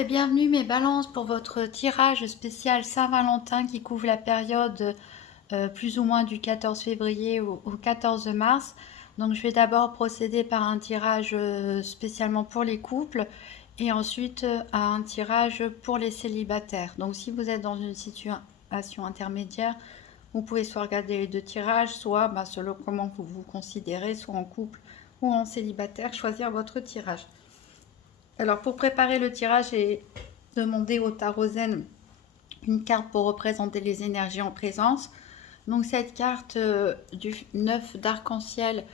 et bienvenue mes balances pour votre tirage spécial Saint-Valentin qui couvre la période plus ou moins du 14 février au 14 mars. Donc je vais d'abord procéder par un tirage spécialement pour les couples et ensuite à un tirage pour les célibataires. Donc si vous êtes dans une situation intermédiaire, vous pouvez soit regarder les deux tirages, soit selon comment vous vous considérez, soit en couple ou en célibataire, choisir votre tirage. Alors pour préparer le tirage, j'ai demandé au tarot Zen une carte pour représenter les énergies en présence. Donc cette carte du 9 d'arc-en-ciel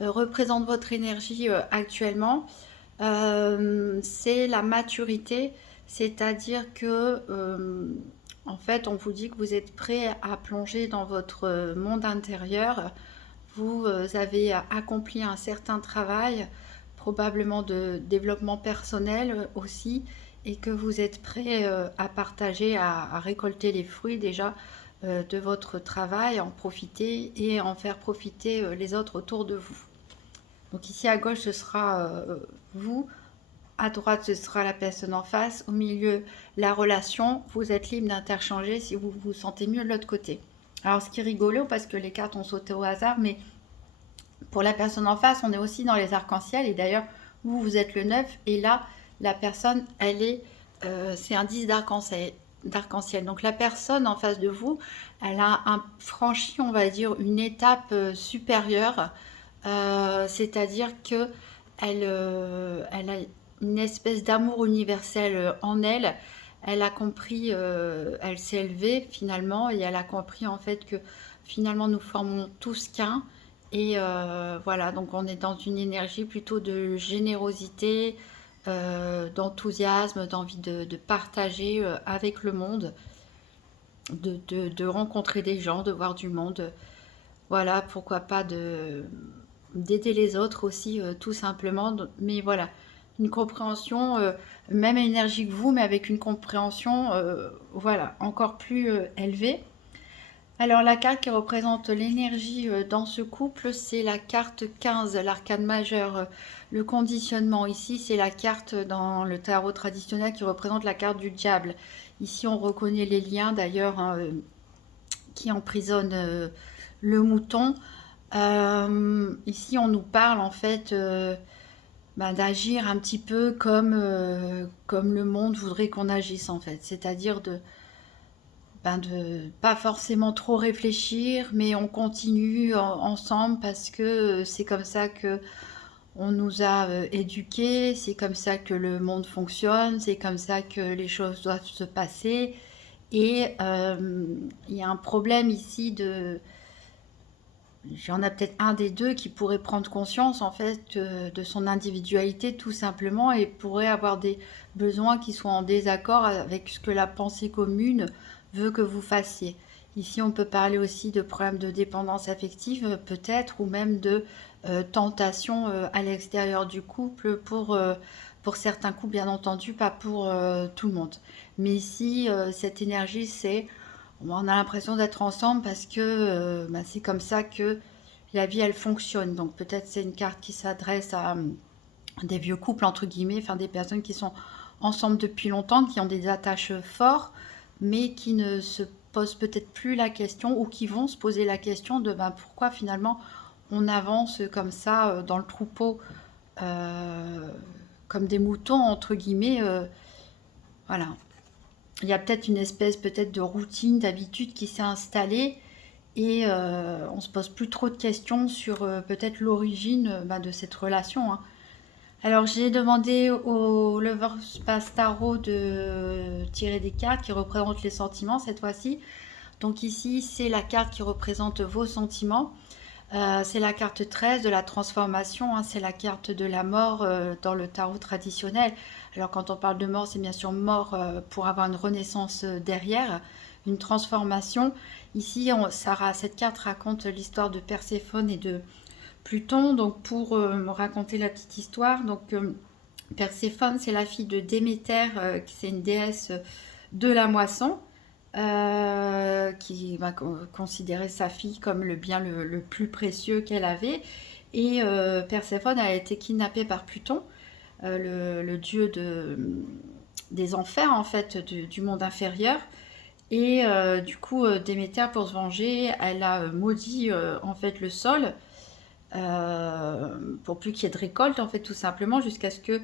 représente votre énergie actuellement. C'est la maturité, c'est-à-dire que en fait on vous dit que vous êtes prêt à plonger dans votre monde intérieur. Vous avez accompli un certain travail, probablement de développement personnel aussi, et que vous êtes prêt à partager, à récolter les fruits déjà de votre travail, en profiter et en faire profiter les autres autour de vous. Donc ici à gauche ce sera vous, à droite ce sera la personne en face, au milieu la relation. Vous êtes libre d'interchanger si vous vous sentez mieux de l'autre côté. Alors ce qui est rigolo, parce que les cartes ont sauté au hasard, mais pour la personne en face, on est aussi dans les arcs-en-ciel. Et d'ailleurs, vous êtes le 9. Et là, la personne, c'est un 10 d'arc-en-ciel. Donc la personne en face de vous, elle a franchi, on va dire, une étape supérieure. C'est-à-dire que elle a une espèce d'amour universel en elle. Elle a compris, elle s'est élevée finalement, et elle a compris en fait que finalement nous formons tous qu'un. Et voilà, donc on est dans une énergie plutôt de générosité, d'enthousiasme, d'envie de partager avec le monde, de rencontrer des gens, de voir du monde. Voilà, pourquoi pas d'aider les autres aussi, tout simplement. Mais voilà, une compréhension, même énergie que vous, mais avec une compréhension, voilà, encore plus élevée. Alors la carte qui représente l'énergie dans ce couple, c'est la carte 15, l'arcane majeur, le conditionnement. Ici, c'est la carte dans le tarot traditionnel qui représente la carte du diable. Ici, on reconnaît les liens d'ailleurs qui emprisonnent le mouton. Ici, on nous parle en fait d'agir un petit peu comme le monde voudrait qu'on agisse en fait. C'est-à-dire de pas forcément trop réfléchir, mais on continue ensemble parce que c'est comme ça que on nous a éduqués, c'est comme ça que le monde fonctionne, c'est comme ça que les choses doivent se passer. Et il y a un problème ici j'en ai peut-être un des deux qui pourrait prendre conscience en fait de son individualité tout simplement et pourrait avoir des besoins qui sont en désaccord avec ce que la pensée commune veut que vous fassiez. Ici, on peut parler aussi de problèmes de dépendance affective peut-être ou même de tentation à l'extérieur du couple pour certains couples bien entendu, pas pour tout le monde. Mais ici, cette énergie, on a l'impression d'être ensemble parce que c'est comme ça que la vie elle fonctionne. Donc peut-être c'est une carte qui s'adresse à des vieux couples entre guillemets, enfin des personnes qui sont ensemble depuis longtemps, qui ont des attaches fortes, mais qui ne se posent peut-être plus la question ou qui vont se poser la question de pourquoi finalement on avance comme ça dans le troupeau comme des moutons entre guillemets. Voilà, il y a peut-être une espèce peut-être de routine, d'habitude qui s'est installée et on se pose plus trop de questions sur peut-être l'origine de cette relation, hein. Alors j'ai demandé au Lover Space Tarot de tirer des cartes qui représentent les sentiments cette fois-ci. Donc ici c'est la carte qui représente vos sentiments. C'est la carte 13 de la transformation, hein, c'est la carte de la mort dans le tarot traditionnel. Alors quand on parle de mort, c'est bien sûr mort pour avoir une renaissance derrière, une transformation. Ici, cette carte raconte l'histoire de Perséphone et de Pluton. Donc pour me raconter la petite histoire, Perséphone, c'est la fille de Déméter, c'est une déesse de la moisson qui va considérer sa fille comme le bien le plus précieux qu'elle avait. Et Perséphone a été kidnappée par Pluton, le dieu des enfers, en fait, du monde inférieur. Et du coup, Déméter, pour se venger, elle a maudit en fait le sol pour plus qu'il y ait de récolte, en fait, tout simplement, jusqu'à ce que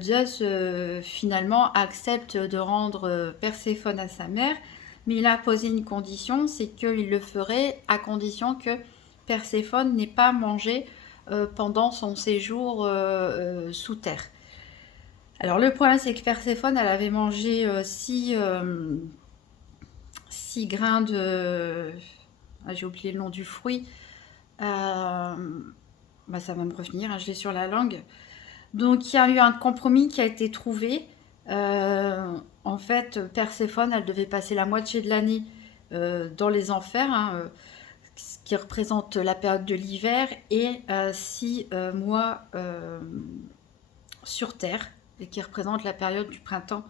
Zeus finalement accepte de rendre Perséphone à sa mère. Mais il a posé une condition, c'est qu'il le ferait à condition que Perséphone n'ait pas mangé pendant son séjour sous terre. Alors le problème, c'est que Perséphone, elle avait mangé 6 grains de... Ah, j'ai oublié le nom du fruit. Bah, ça va me revenir, hein, je l'ai sur la langue. Donc il y a eu un compromis qui a été trouvé. En fait, Perséphone, elle devait passer la moitié de l'année dans les enfers, hein, ce qui représente la période de l'hiver, et 6 mois sur Terre, et qui représente la période du printemps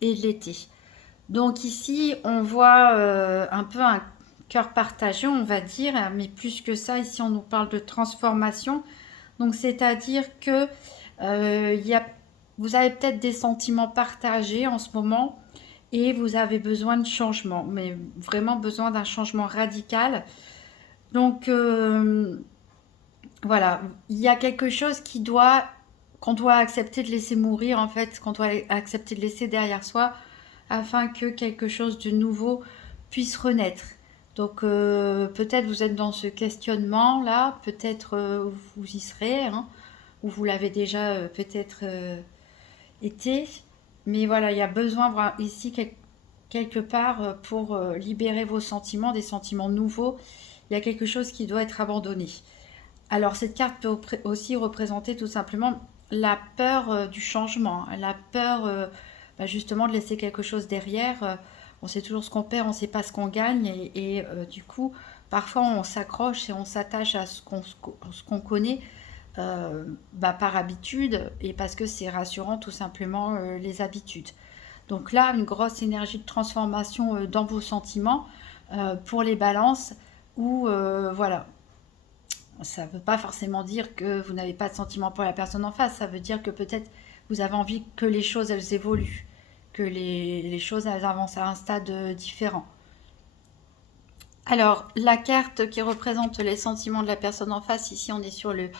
et de l'été. Donc ici, on voit un peu un cœur partagé, on va dire, mais plus que ça, ici on nous parle de transformation. Donc c'est-à-dire que vous avez peut-être des sentiments partagés en ce moment et vous avez besoin de changement, mais vraiment besoin d'un changement radical. Donc voilà, il y a quelque chose qu'on doit accepter de laisser mourir, en fait, qu'on doit accepter de laisser derrière soi afin que quelque chose de nouveau puisse renaître. Donc peut-être vous êtes dans ce questionnement là, peut-être vous y serez, hein, ou vous l'avez déjà peut-être été. Mais voilà, il y a besoin ici quelque part pour libérer vos sentiments, des sentiments nouveaux. Il y a quelque chose qui doit être abandonné. Alors cette carte peut aussi représenter tout simplement la peur du changement, la peur justement de laisser quelque chose derrière. On sait toujours ce qu'on perd, on ne sait pas ce qu'on gagne et du coup parfois on s'accroche et on s'attache à ce qu'on connaît par habitude et parce que c'est rassurant tout simplement les habitudes. Donc là, une grosse énergie de transformation dans vos sentiments pour les balances où voilà, ça ne veut pas forcément dire que vous n'avez pas de sentiments pour la personne en face, ça veut dire que peut-être vous avez envie que les choses elles évoluent, que les choses elles avancent à un stade différent. Alors, la carte qui représente les sentiments de la personne en face, ici on est sur le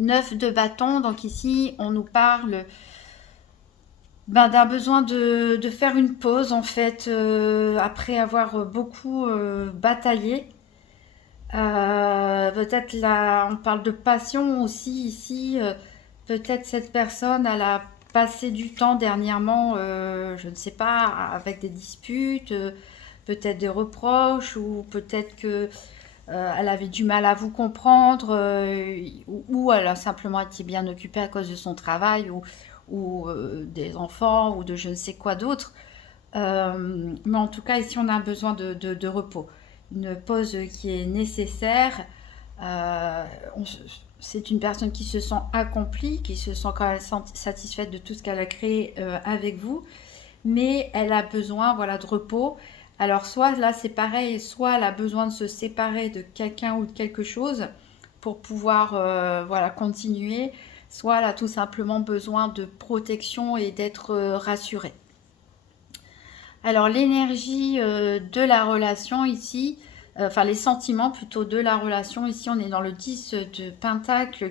9 de bâton, donc ici on nous parle d'un besoin de faire une pause en fait, après avoir beaucoup bataillé. Peut-être là, on parle de passion aussi ici. Peut-être cette personne, elle a passé du temps dernièrement, je ne sais pas, avec des disputes, peut-être des reproches, ou peut-être que elle avait du mal à vous comprendre, ou elle a simplement été bien occupée à cause de son travail, ou des enfants, ou de je ne sais quoi d'autre. Mais en tout cas, ici, on a besoin de repos. Une pause qui est nécessaire. Euh, on c'est une personne qui se sent accomplie, qui se sent quand même satisfaite de tout ce qu'elle a créé avec vous, mais elle a besoin voilà, de repos. Alors soit là c'est pareil, soit elle a besoin de se séparer de quelqu'un ou de quelque chose pour pouvoir voilà, continuer, soit elle a tout simplement besoin de protection et d'être rassurée. Alors l'énergie de la relation ici, enfin les sentiments plutôt de la relation, ici on est dans le 10 de Pentacle,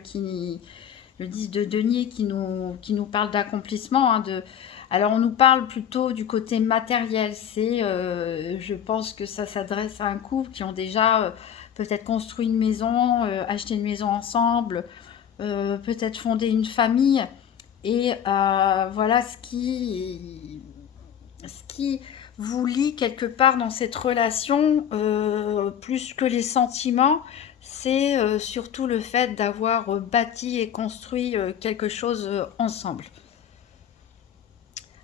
le 10 de denier qui nous parle d'accomplissement. Hein, alors on nous parle plutôt du côté matériel, je pense que ça s'adresse à un couple qui ont déjà peut-être construit une maison, acheté une maison ensemble, peut-être fondé une famille. Et voilà ce qui vous lie quelque part dans cette relation, plus que les sentiments, c'est surtout le fait d'avoir bâti et construit quelque chose ensemble.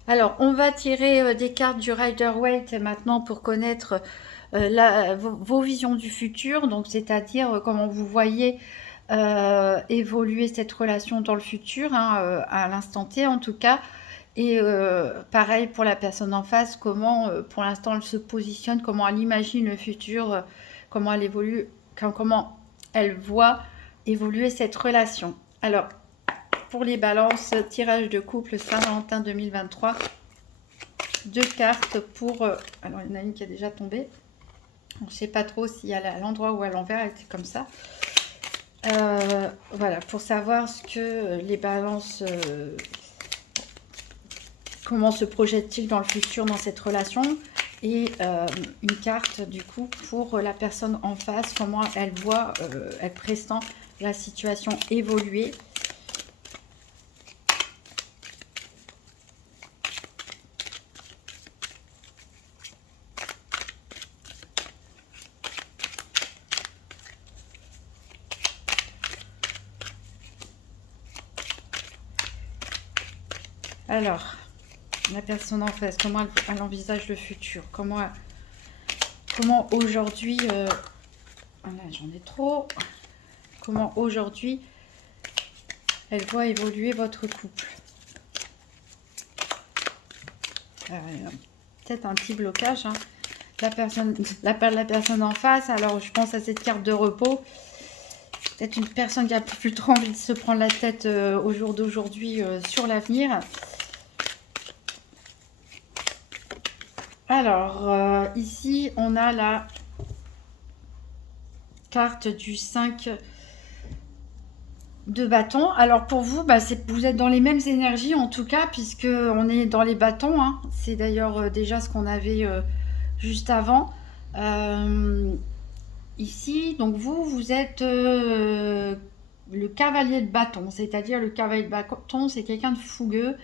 Alors, on va tirer des cartes du Rider-Waite maintenant pour connaître vos visions du futur, donc c'est-à-dire comment vous voyez évoluer cette relation dans le futur, hein, à l'instant T en tout cas. Et pareil pour la personne en face, comment pour l'instant elle se positionne, comment elle imagine le futur, comment elle évolue, comment elle voit évoluer cette relation. Alors, pour les balances, tirage de couple Saint-Valentin 2023. deux cartes pour... alors, il y en a une qui est déjà tombée. Je ne sais pas trop si à l'endroit ou à l'envers, elle était comme ça. Voilà, pour savoir ce que les balances... comment se projette-t-il dans le futur dans cette relation? Et une carte, du coup, pour la personne en face, comment elle voit, elle pressent la situation évoluer. Alors, la personne en face, comment elle envisage le futur? Comment aujourd'hui... voilà, j'en ai trop. Comment aujourd'hui elle voit évoluer votre couple? Peut-être un petit blocage. Hein. La personne en face, alors je pense à cette carte de repos. Peut-être une personne qui a plus trop envie de se prendre la tête au jour d'aujourd'hui sur l'avenir. Alors, ici, on a la carte du 5 de bâton. Alors, pour vous, bah, vous êtes dans les mêmes énergies, en tout cas, puisque on est dans les bâtons. Hein. C'est d'ailleurs déjà ce qu'on avait juste avant. Ici, donc vous êtes le cavalier de bâton. C'est-à-dire, le cavalier de bâton, c'est quelqu'un de fougueux,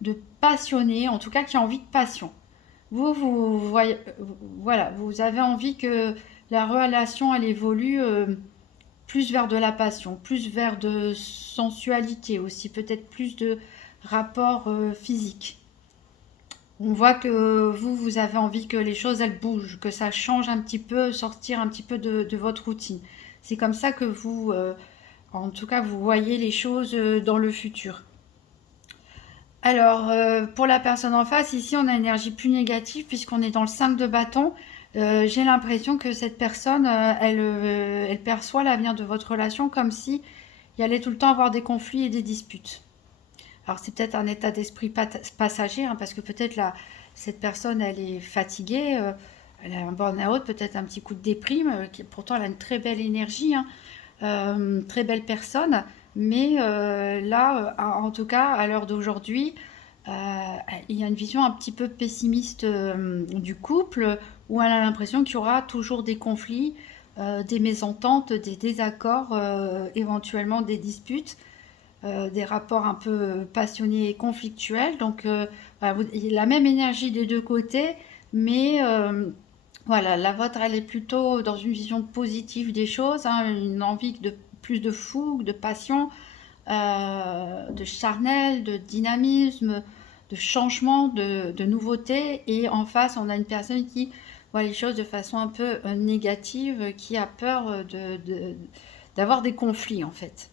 de passionné, en tout cas, qui a envie de passion. Vous voyez, voilà, vous avez envie que la relation, elle évolue plus vers de la passion, plus vers de sensualité aussi, peut-être plus de rapport physique. On voit que vous avez envie que les choses, elles bougent, que ça change un petit peu, sortir un petit peu de votre routine. C'est comme ça que vous, en tout cas, vous voyez les choses dans le futur. Alors, pour la personne en face, ici, on a une énergie plus négative puisqu'on est dans le 5 de bâton. J'ai l'impression que cette personne, elle perçoit l'avenir de votre relation comme si il allait tout le temps avoir des conflits et des disputes. Alors, c'est peut-être un état d'esprit passager, hein, parce que peut-être cette personne, elle est fatiguée, elle a un burn-out, peut-être un petit coup de déprime, pourtant elle a une très belle énergie, hein, très belle personne, mais là, en tout cas, à l'heure d'aujourd'hui, il y a une vision un petit peu pessimiste du couple, où elle a l'impression qu'il y aura toujours des conflits, des mésententes, des désaccords, éventuellement des disputes, des rapports un peu passionnés et conflictuels. Donc, voilà, il y a la même énergie des deux côtés, mais voilà, la vôtre, elle est plutôt dans une vision positive des choses, hein, une envie de plus de fougue, de passion, de charnel, de dynamisme, de changement, de nouveauté. Et en face, on a une personne qui voit les choses de façon un peu négative, qui a peur d'avoir des conflits en fait.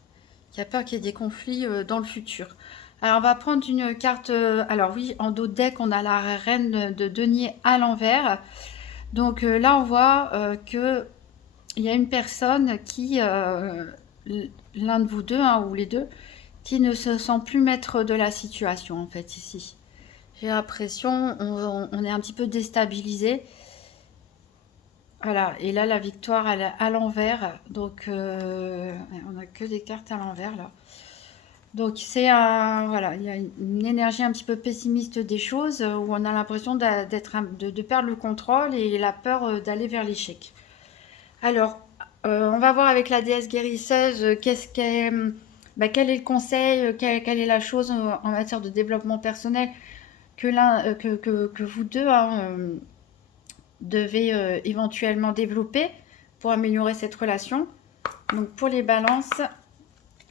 Qui a peur qu'il y ait des conflits dans le futur. Alors on va prendre une carte, alors oui, en dos de deck, on a la reine de denier à l'envers. Donc là, on voit que il y a une personne qui, l'un de vous deux, hein, ou les deux, qui ne se sent plus maître de la situation, en fait, ici. J'ai l'impression, on est un petit peu déstabilisé. Voilà, et là, la victoire, elle est à l'envers. Donc, on n'a que des cartes à l'envers, là. Donc, voilà, il y a une énergie un petit peu pessimiste des choses, où on a l'impression de perdre le contrôle et la peur d'aller vers l'échec. Alors, on va voir avec la déesse guérisseuse quel est le conseil, quelle est la chose en matière de développement personnel que vous deux hein, devez éventuellement développer pour améliorer cette relation. Donc pour les balances,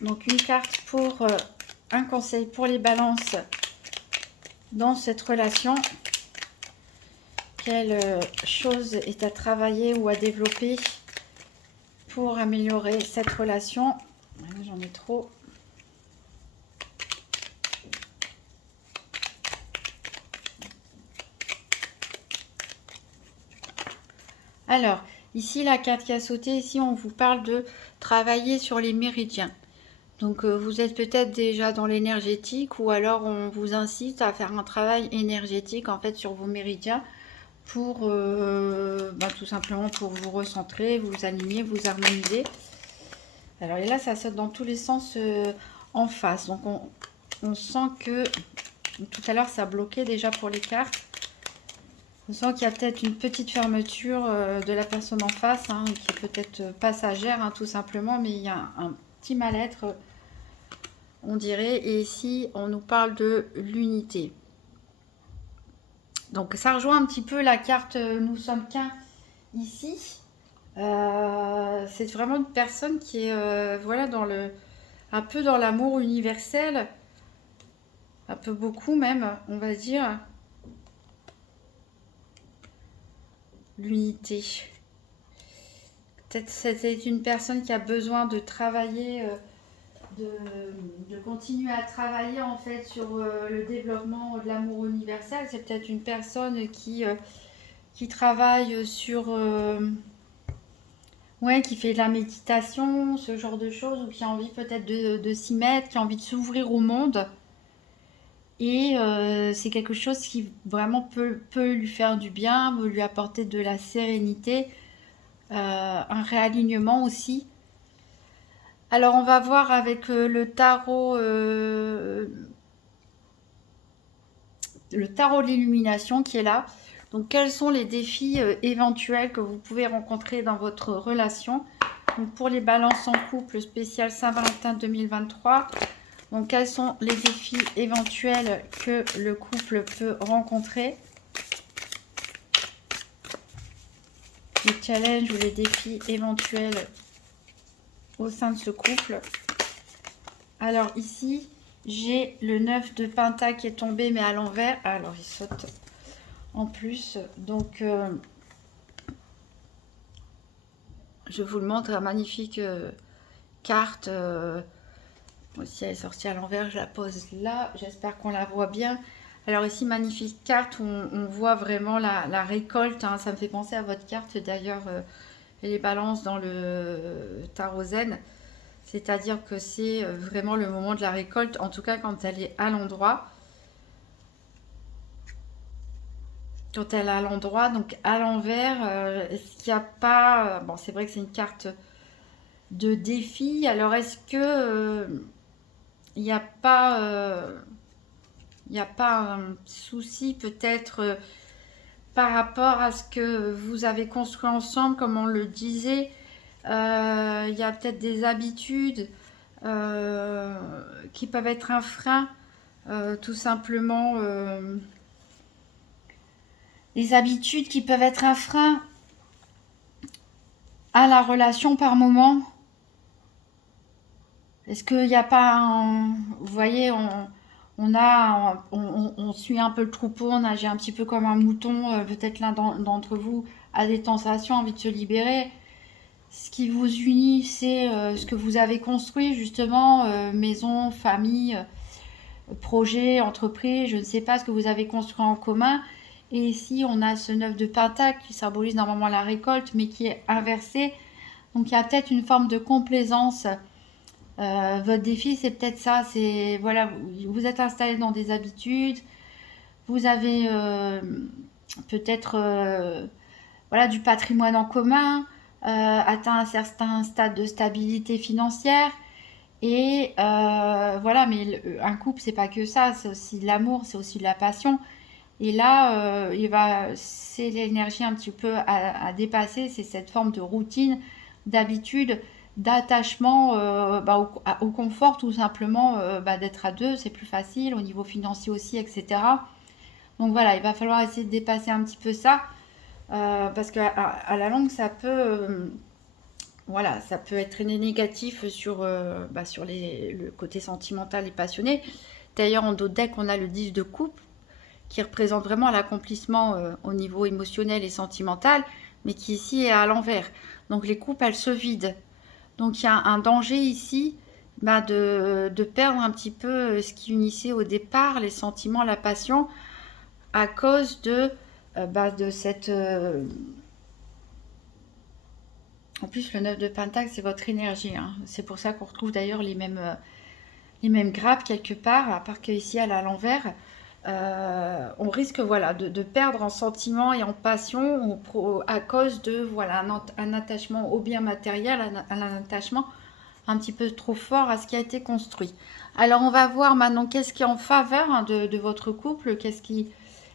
donc une carte pour un conseil pour les balances dans cette relation. Quelle chose est à travailler ou à développer pour améliorer cette relation? J'en ai trop. Alors, ici, la carte qui a sauté, ici, on vous parle de travailler sur les méridiens. Donc vous êtes peut-être déjà dans l'énergétique, ou alors on vous incite à faire un travail énergétique en fait sur vos méridiens pour tout simplement pour vous recentrer, vous aligner, vous harmoniser. Alors et là ça saute dans tous les sens en face. Donc on sent que tout à l'heure ça bloquait déjà pour les cartes. On sent qu'il y a peut-être une petite fermeture de la personne en face, hein, qui est peut-être passagère, hein, tout simplement, mais il y a un petit mal-être, on dirait. Et ici, on nous parle de l'unité. Donc ça rejoint un petit peu la carte Nous sommes qu'un ici. C'est vraiment une personne qui est voilà, un peu dans l'amour universel, un peu beaucoup même, on va dire. L'unité. Peut-être c'était une personne qui a besoin de travailler, de continuer à travailler en fait sur le développement de l'amour universel. C'est peut-être une personne qui travaille sur, ouais, qui fait de la méditation, ce genre de choses, ou qui a envie peut-être de s'y mettre, qui a envie de s'ouvrir au monde. Et c'est quelque chose qui vraiment peut lui faire du bien, peut lui apporter de la sérénité, un réalignement aussi. Alors on va voir avec le tarot de l'illumination qui est là. Donc quels sont les défis éventuels que vous pouvez rencontrer dans votre relation. Donc pour les balances en couple spécial Saint-Valentin 2023, donc quels sont les défis éventuels que le couple peut rencontrer, les challenges ou les défis éventuels au sein de ce couple. Alors ici, j'ai le 9 de Pentacle qui est tombé, mais à l'envers. Alors, il saute en plus. Donc, je vous le montre, la magnifique carte. Aussi, elle est sortie à l'envers. Je la pose là. J'espère qu'on la voit bien. Alors ici, magnifique carte où on voit vraiment la récolte. Hein. Ça me fait penser à votre carte, d'ailleurs, les balances dans le tarot zen. C'est-à-dire que c'est vraiment le moment de la récolte, en tout cas quand elle est à l'endroit. Quand elle est à l'endroit, donc à l'envers, est-ce qu'il n'y a pas... bon, c'est vrai que c'est une carte de défi. Alors, est-ce que il n'y a pas... il n'y a pas un souci peut-être par rapport à ce que vous avez construit ensemble, comme on le disait. Il y a peut-être des habitudes qui peuvent être un frein, tout simplement. Les habitudes qui peuvent être un frein à la relation par moment. Est-ce qu'il n'y a pas un... Vous voyez, on suit un peu le troupeau, on agit un petit peu comme un mouton. Peut-être l'un d'entre vous a des tentations, envie de se libérer. Ce qui vous unit, c'est ce que vous avez construit, justement, maison, famille, projet, entreprise, je ne sais pas ce que vous avez construit en commun. Et ici, on a ce 9 de Pentacle qui symbolise normalement la récolte, mais qui est inversé. Donc, il y a peut-être une forme de complaisance. Votre défi, c'est peut-être ça. C'est, voilà, vous êtes installé dans des habitudes. Vous avez peut-être voilà, du patrimoine en commun, atteint un certain stade de stabilité financière. Et voilà, mais un couple, c'est pas que ça, c'est aussi de l'amour, c'est aussi de la passion. Et là, c'est l'énergie un petit peu à dépasser, c'est cette forme de routine, d'habitude, d'attachement au confort, tout simplement, d'être à deux, c'est plus facile, au niveau financier aussi, etc. Donc voilà, il va falloir essayer de dépasser un petit peu ça, parce qu'à la longue, ça peut... voilà, ça peut être très négatif sur le côté sentimental et passionné. D'ailleurs, en dos de deck, on a le 10 de coupe qui représente vraiment l'accomplissement au niveau émotionnel et sentimental, mais qui ici est à l'envers. Donc les coupes, elles se vident. Donc il y a un danger ici de perdre un petit peu ce qui unissait au départ, les sentiments, la passion, à cause de cette... En plus, le 9 de Pentacle, c'est votre énergie, hein. C'est pour ça qu'on retrouve d'ailleurs les mêmes grappes quelque part, à part qu'ici, elle est à l'envers. On risque voilà, de perdre en sentiment et en passion à cause de voilà, un attachement au bien matériel, un attachement un petit peu trop fort à ce qui a été construit. Alors on va voir maintenant qu'est-ce qui est en faveur, hein, de votre couple,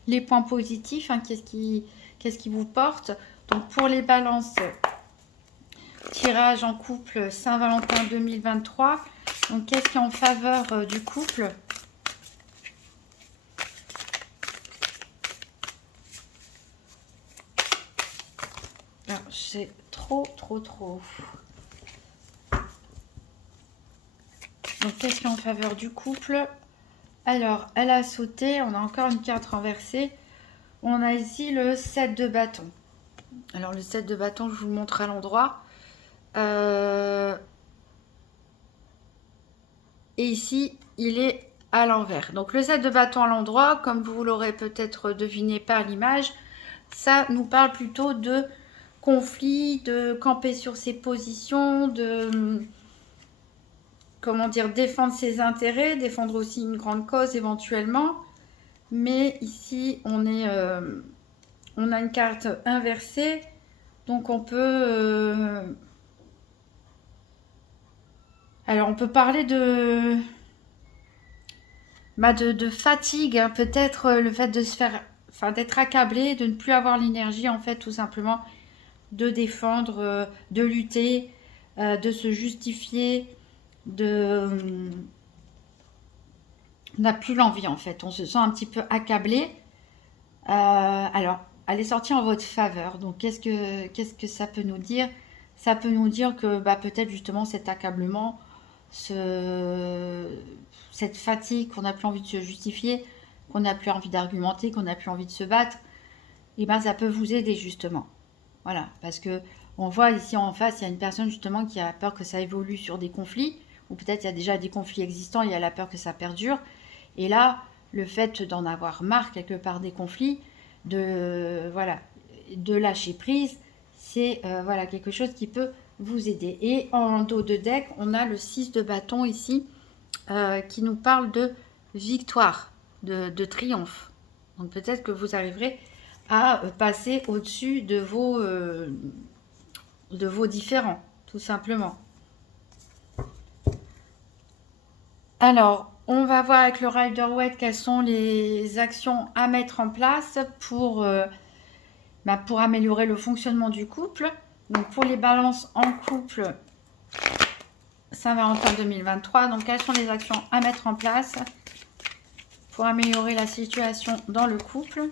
les points positifs, hein, qu'est-ce qui vous porte. Donc pour les balances, tirage en couple Saint-Valentin 2023. Donc qu'est-ce qui est en faveur du couple? C'est trop. Donc qu'est-ce qui est en faveur du couple? Alors, elle a sauté, on a encore une carte renversée. On a ici le 7 de bâton. Alors le 7 de bâton, je vous le montre à l'endroit. Et ici, il est à l'envers. Donc le 7 de bâton à l'endroit, comme vous l'aurez peut-être deviné par l'image, ça nous parle plutôt de conflit, de camper sur ses positions, de comment dire, défendre ses intérêts, défendre aussi une grande cause éventuellement. Mais ici, on a une carte inversée, donc on peut alors on peut parler de fatigue, hein, peut-être le fait de se faire, enfin d'être accablé, de ne plus avoir l'énergie en fait tout simplement de défendre, de lutter, de se justifier, on n'a plus l'envie en fait, on se sent un petit peu accablé. Alors, elle est sortie en votre faveur, donc qu'est-ce que ça peut nous dire? Ça peut nous dire que bah, peut-être justement cet accablement, cette fatigue, qu'on n'a plus envie de se justifier, qu'on n'a plus envie d'argumenter, qu'on n'a plus envie de se battre, et ben ça peut vous aider justement. Voilà, parce que on voit ici en face, il y a une personne justement qui a peur que ça évolue sur des conflits, ou peut-être il y a déjà des conflits existants et elle a peur que ça perdure. Et là, le fait d'en avoir marre quelque part des conflits, voilà, de lâcher prise, c'est voilà, quelque chose qui peut vous aider. Et en dos de deck, on a le 6 de bâton ici, qui nous parle de victoire, de triomphe. Donc peut-être que vous arriverez à passer au-dessus de vos différends, tout simplement. Alors, on va voir avec le Rider-Waite quelles sont les actions à mettre en place pour améliorer le fonctionnement du couple. Donc, pour les balances en couple, Saint-Valentin 2023, donc quelles sont les actions à mettre en place pour améliorer la situation dans le couple?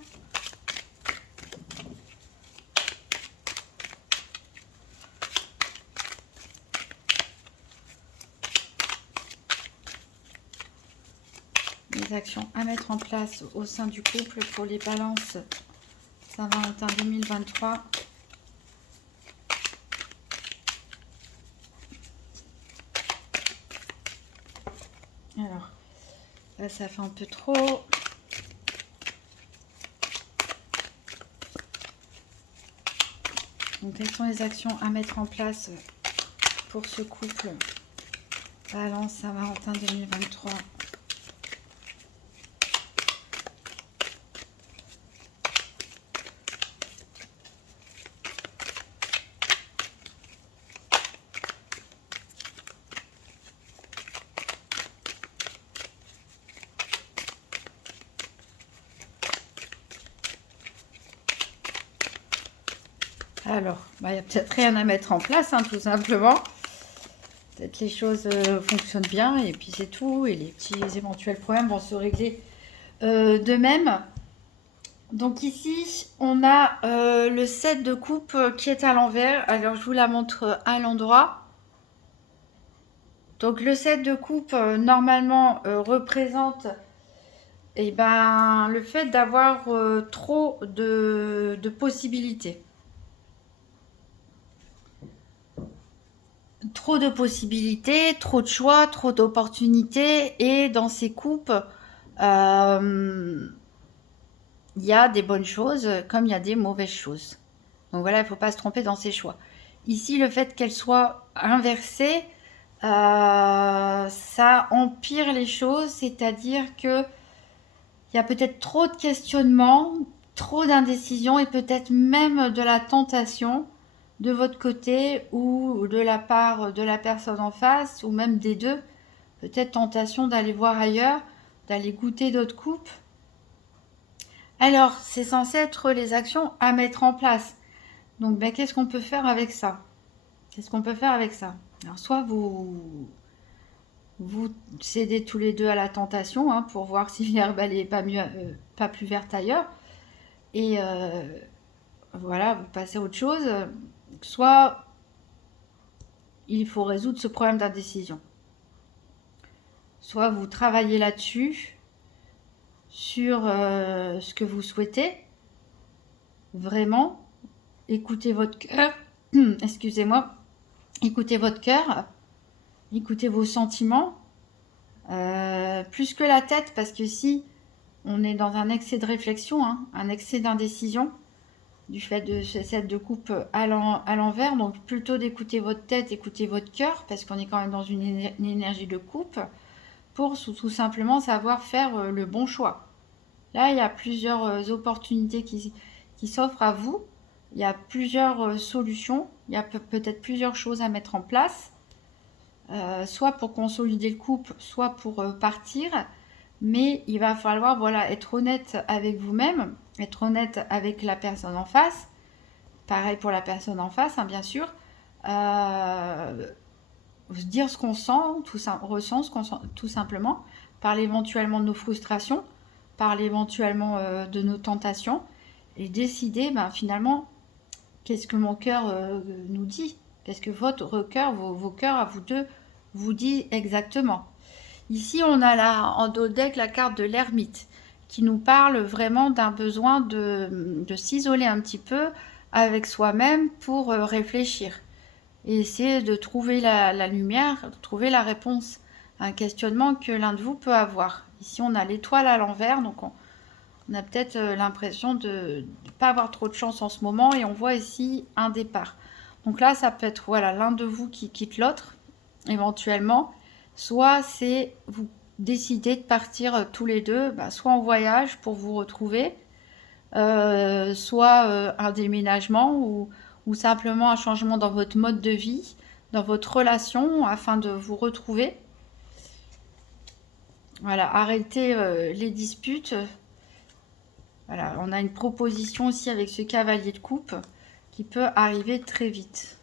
Les actions à mettre en place au sein du couple pour les balances Saint-Valentin 2023. Alors, là, ça fait un peu trop. Donc, quelles sont les actions à mettre en place pour ce couple Balance Saint-Valentin 2023? Alors, il n'y a peut-être rien à mettre en place, hein, tout simplement. Peut-être les choses fonctionnent bien et puis c'est tout. Et les petits éventuels problèmes vont se régler d'eux-mêmes. Donc ici, on a le 7 de coupe qui est à l'envers. Alors, je vous la montre à l'endroit. Donc, le 7 de coupe, normalement, représente le fait d'avoir trop de possibilités. Trop de possibilités, trop de choix, trop d'opportunités. Et dans ces coupes, il y a des bonnes choses comme il y a des mauvaises choses. Donc voilà, il ne faut pas se tromper dans ses choix. Ici, le fait qu'elle soit inversée, ça empire les choses, c'est-à-dire que il y a peut-être trop de questionnements, trop d'indécision et peut-être même de la tentation de votre côté ou de la part de la personne en face ou même des deux. Peut-être tentation d'aller voir ailleurs, d'aller goûter d'autres coupes. Alors, c'est censé être les actions à mettre en place. Donc, ben, qu'est-ce qu'on peut faire avec ça? Qu'est-ce qu'on peut faire avec ça? Alors, soit vous cédez tous les deux à la tentation hein, pour voir si l'herbe elle est pas mieux, pas plus verte ailleurs, et voilà, vous passez à autre chose. Soit il faut résoudre ce problème d'indécision. Soit vous travaillez là-dessus, sur ce que vous souhaitez, vraiment, écoutez votre cœur, excusez-moi, écoutez votre cœur, écoutez vos sentiments, plus que la tête, parce que si on est dans un excès de réflexion, hein, un excès d'indécision, du fait de cette de coupe à l'envers, donc plutôt d'écouter votre tête, écouter votre cœur, parce qu'on est quand même dans une énergie de coupe, pour tout simplement savoir faire le bon choix. Là, il y a plusieurs opportunités qui s'offrent à vous, il y a plusieurs solutions, il y a peut-être plusieurs choses à mettre en place, soit pour consolider le couple, soit pour partir, mais il va falloir voilà, être honnête avec vous-même, être honnête avec la personne en face, pareil pour la personne en face, hein, bien sûr, dire ce qu'on sent, ressent, ce qu'on sent, tout simplement, parler éventuellement de nos frustrations, parler éventuellement de nos tentations, et décider ben, finalement qu'est-ce que mon cœur nous dit, qu'est-ce que votre cœur, vos cœurs à vous deux vous dit exactement. Ici, on a en dos de deck la carte de l'ermite qui nous parle vraiment d'un besoin de s'isoler un petit peu avec soi-même pour réfléchir et essayer de trouver la lumière, de trouver la réponse à un questionnement que l'un de vous peut avoir. Ici, on a l'étoile à l'envers, donc on a peut-être l'impression de ne pas avoir trop de chance en ce moment et on voit ici un départ. Donc là, ça peut être voilà, l'un de vous qui quitte l'autre, éventuellement. Soit c'est vous décidez de partir tous les deux, bah, soit en voyage pour vous retrouver, soit un déménagement ou simplement un changement dans votre mode de vie, dans votre relation afin de vous retrouver. Voilà, arrêtez les disputes. Voilà, on a une proposition aussi avec ce cavalier de coupe qui peut arriver très vite.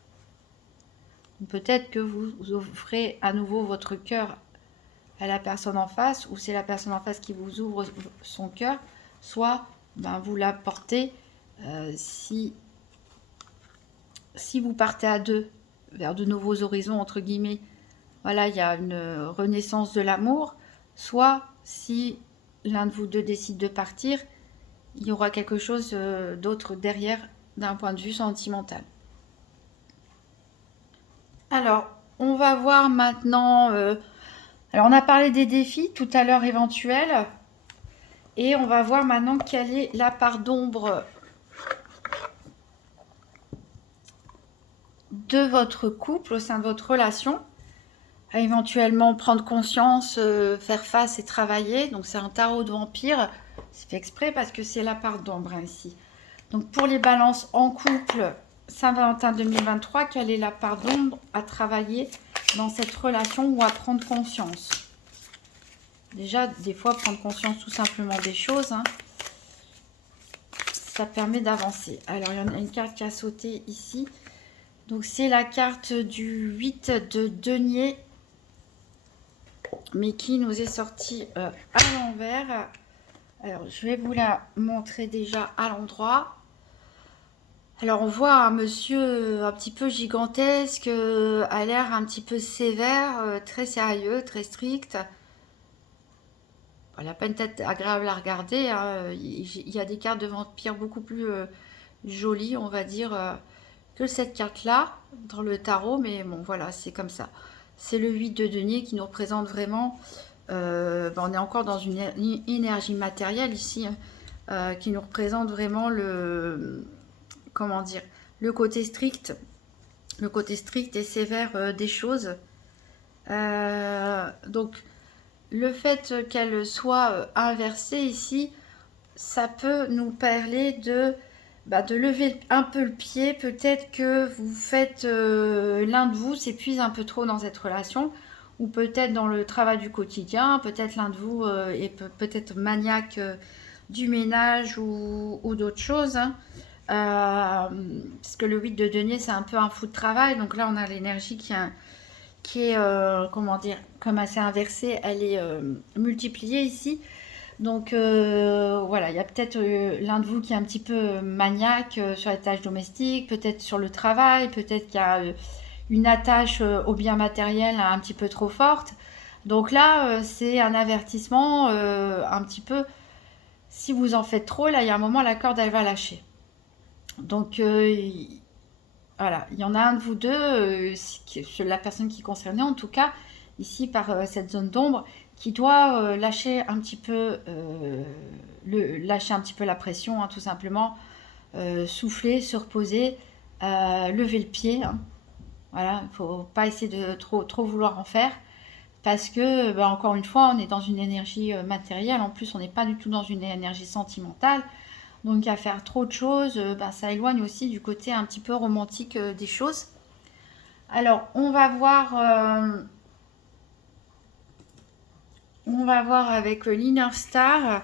Peut-être que vous offrez à nouveau votre cœur à la personne en face, ou c'est la personne en face qui vous ouvre son cœur, soit ben, vous l'apportez si vous partez à deux vers de nouveaux horizons, entre guillemets, voilà, il y a une renaissance de l'amour, soit si l'un de vous deux décide de partir, il y aura quelque chose d'autre derrière d'un point de vue sentimental. Alors, on va voir maintenant... alors, on a parlé des défis tout à l'heure éventuels. Et on va voir maintenant quelle est la part d'ombre de votre couple au sein de votre relation. À éventuellement prendre conscience, faire face et travailler. Donc, c'est un tarot de vampire. C'est fait exprès parce que c'est la part d'ombre hein, ici. Donc, pour les balances en couple, Saint-Valentin 2023, quelle est la part d'ombre à travailler dans cette relation ou à prendre conscience? Déjà, des fois, prendre conscience tout simplement des choses, hein, ça permet d'avancer. Alors, il y en a une carte qui a sauté ici. Donc, c'est la carte du 8 de denier, mais qui nous est sortie à l'envers. Alors, je vais vous la montrer déjà à l'endroit. Alors, on voit un monsieur un petit peu gigantesque, a l'air un petit peu sévère, très sérieux, très strict. Elle n'a pas une tête agréable à regarder. Hein. Il y a des cartes de vampires beaucoup plus jolies, on va dire, que cette carte-là dans le tarot. Mais bon, voilà, c'est comme ça. C'est le 8 de denier qui nous représente vraiment... on est encore dans une énergie matérielle ici, qui nous représente vraiment le... Comment dire? Le côté strict, le côté strict et sévère des choses. Donc, le fait qu'elle soit inversée ici, ça peut nous parler de lever un peu le pied. Peut-être que vous faites, l'un de vous s'épuise un peu trop dans cette relation, ou peut-être dans le travail du quotidien, peut-être l'un de vous est peut-être maniaque du ménage ou d'autres choses, hein. Parce que le 8 de denier, c'est un peu un fou de travail, donc là on a l'énergie qui est comment dire, comme assez inversée, elle est multipliée ici. Donc voilà, il y a peut-être l'un de vous qui est un petit peu maniaque sur les tâches domestiques, peut-être sur le travail, peut-être qu'il y a une attache au bien matériel un petit peu trop forte. Donc là, c'est un avertissement un petit peu, si vous en faites trop, là, il y a un moment, la corde, elle va lâcher. Donc voilà, il y en a un de vous deux, la personne qui est concernée en tout cas, ici par cette zone d'ombre, qui doit lâcher un petit peu la pression, hein, tout simplement, souffler, se reposer, lever le pied, hein. Voilà, il ne faut pas essayer de trop vouloir en faire, parce que, encore une fois, on est dans une énergie matérielle, en plus on n'est pas du tout dans une énergie sentimentale. Donc à faire trop de choses, ça éloigne aussi du côté un petit peu romantique des choses. Alors on va voir avec l'Inner Star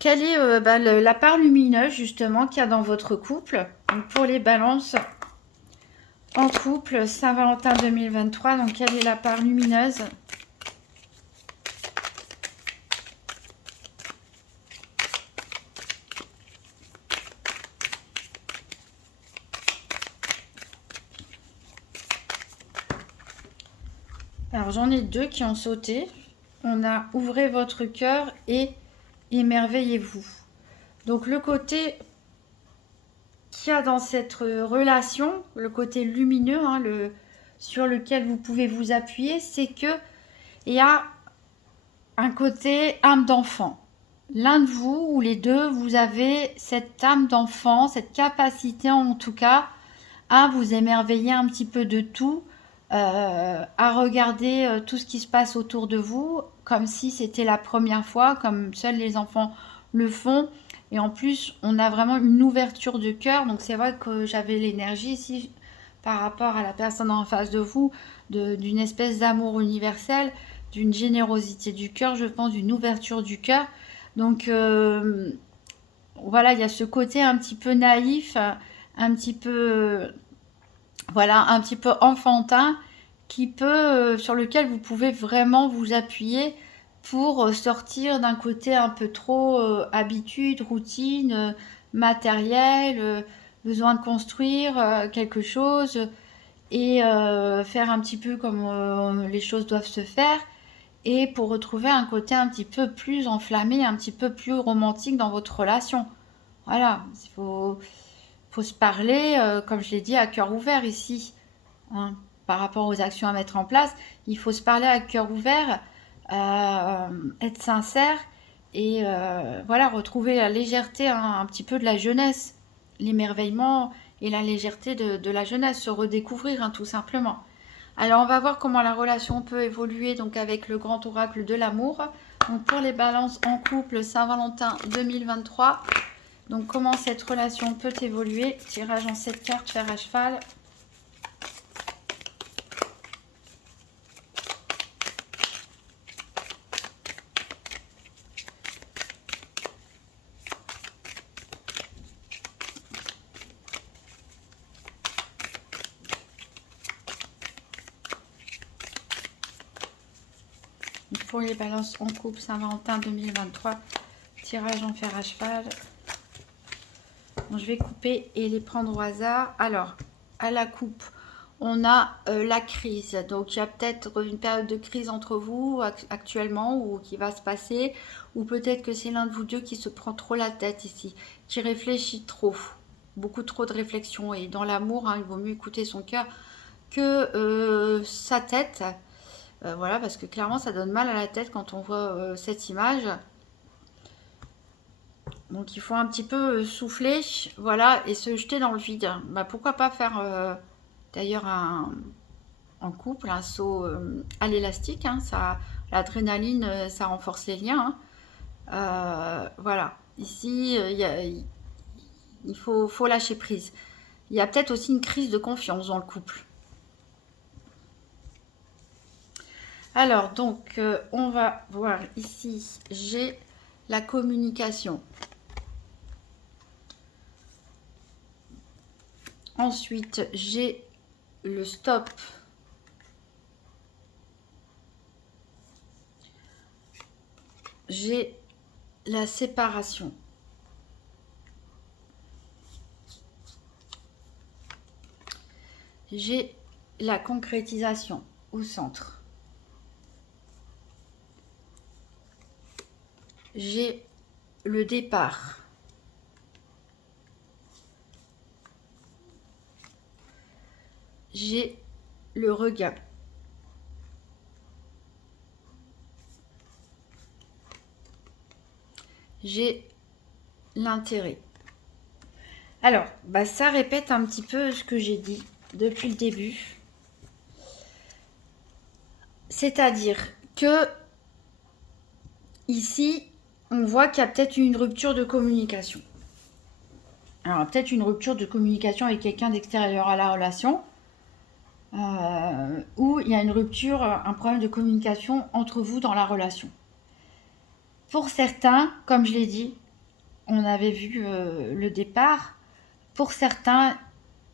quelle est la part lumineuse justement qu'il y a dans votre couple. Donc pour les balances en couple, Saint-Valentin 2023, donc quelle est la part lumineuse ? Alors j'en ai deux qui ont sauté. On a ouvrez votre cœur et émerveillez-vous. Donc le côté qu'il y a dans cette relation, le côté lumineux, hein, sur lequel vous pouvez vous appuyer, c'est que il y a un côté âme d'enfant. L'un de vous ou les deux, vous avez cette âme d'enfant, cette capacité en tout cas à vous émerveiller un petit peu de tout, à regarder tout ce qui se passe autour de vous comme si c'était la première fois, comme seuls les enfants le font. Et en plus, on a vraiment une ouverture de cœur. Donc c'est vrai que j'avais l'énergie ici par rapport à la personne en face de vous, d'une espèce d'amour universel, d'une générosité du cœur, je pense, d'une ouverture du cœur. Donc voilà, il y a ce côté un petit peu naïf, un petit peu voilà, un petit peu enfantin sur lequel vous pouvez vraiment vous appuyer pour sortir d'un côté un peu trop habitude, routine, matériel, besoin de construire quelque chose et faire un petit peu comme les choses doivent se faire, et pour retrouver un côté un petit peu plus enflammé, un petit peu plus romantique dans votre relation. Voilà, faut se parler, comme je l'ai dit, à cœur ouvert ici, hein, par rapport aux actions à mettre en place. Il faut se parler à cœur ouvert, être sincère et voilà, retrouver la légèreté, hein, un petit peu de la jeunesse, l'émerveillement et la légèreté de la jeunesse, se redécouvrir, hein, tout simplement. Alors on va voir comment la relation peut évoluer donc avec le grand oracle de l'amour. Donc pour les balances en couple, Saint-Valentin 2023. Donc comment cette relation peut évoluer. Tirage en 7 cartes, fer à cheval. Pour les balances en couple, Saint-Valentin 2023, tirage en fer à cheval. Bon, je vais couper et les prendre au hasard. Alors, à la coupe, on a la crise. Donc, il y a peut-être une période de crise entre vous actuellement ou qui va se passer. Ou peut-être que c'est l'un de vous deux qui se prend trop la tête ici, qui réfléchit trop. Beaucoup trop de réflexion. Et dans l'amour, hein, il vaut mieux écouter son cœur que sa tête. Voilà, parce que clairement, ça donne mal à la tête quand on voit cette image. Donc il faut un petit peu souffler, voilà, et se jeter dans le vide. Bah, pourquoi pas faire d'ailleurs en couple un saut à l'élastique, hein, ça, l'adrénaline, ça renforce les liens. Hein. Voilà, ici, il faut lâcher prise. Il y a peut-être aussi une crise de confiance dans le couple. Alors, donc, on va voir ici, j'ai la communication. Ensuite, j'ai le stop. J'ai la séparation. J'ai la concrétisation au centre. J'ai le départ. J'ai le regain. J'ai l'intérêt. Alors, bah, ça répète un petit peu ce que j'ai dit depuis le début. C'est-à-dire que ici, on voit qu'il y a peut-être une rupture de communication. Alors, peut-être une rupture de communication avec quelqu'un d'extérieur à la relation. Ou il y a une rupture, un problème de communication entre vous dans la relation. Pour certains, comme je l'ai dit, on avait vu le départ. Pour certains,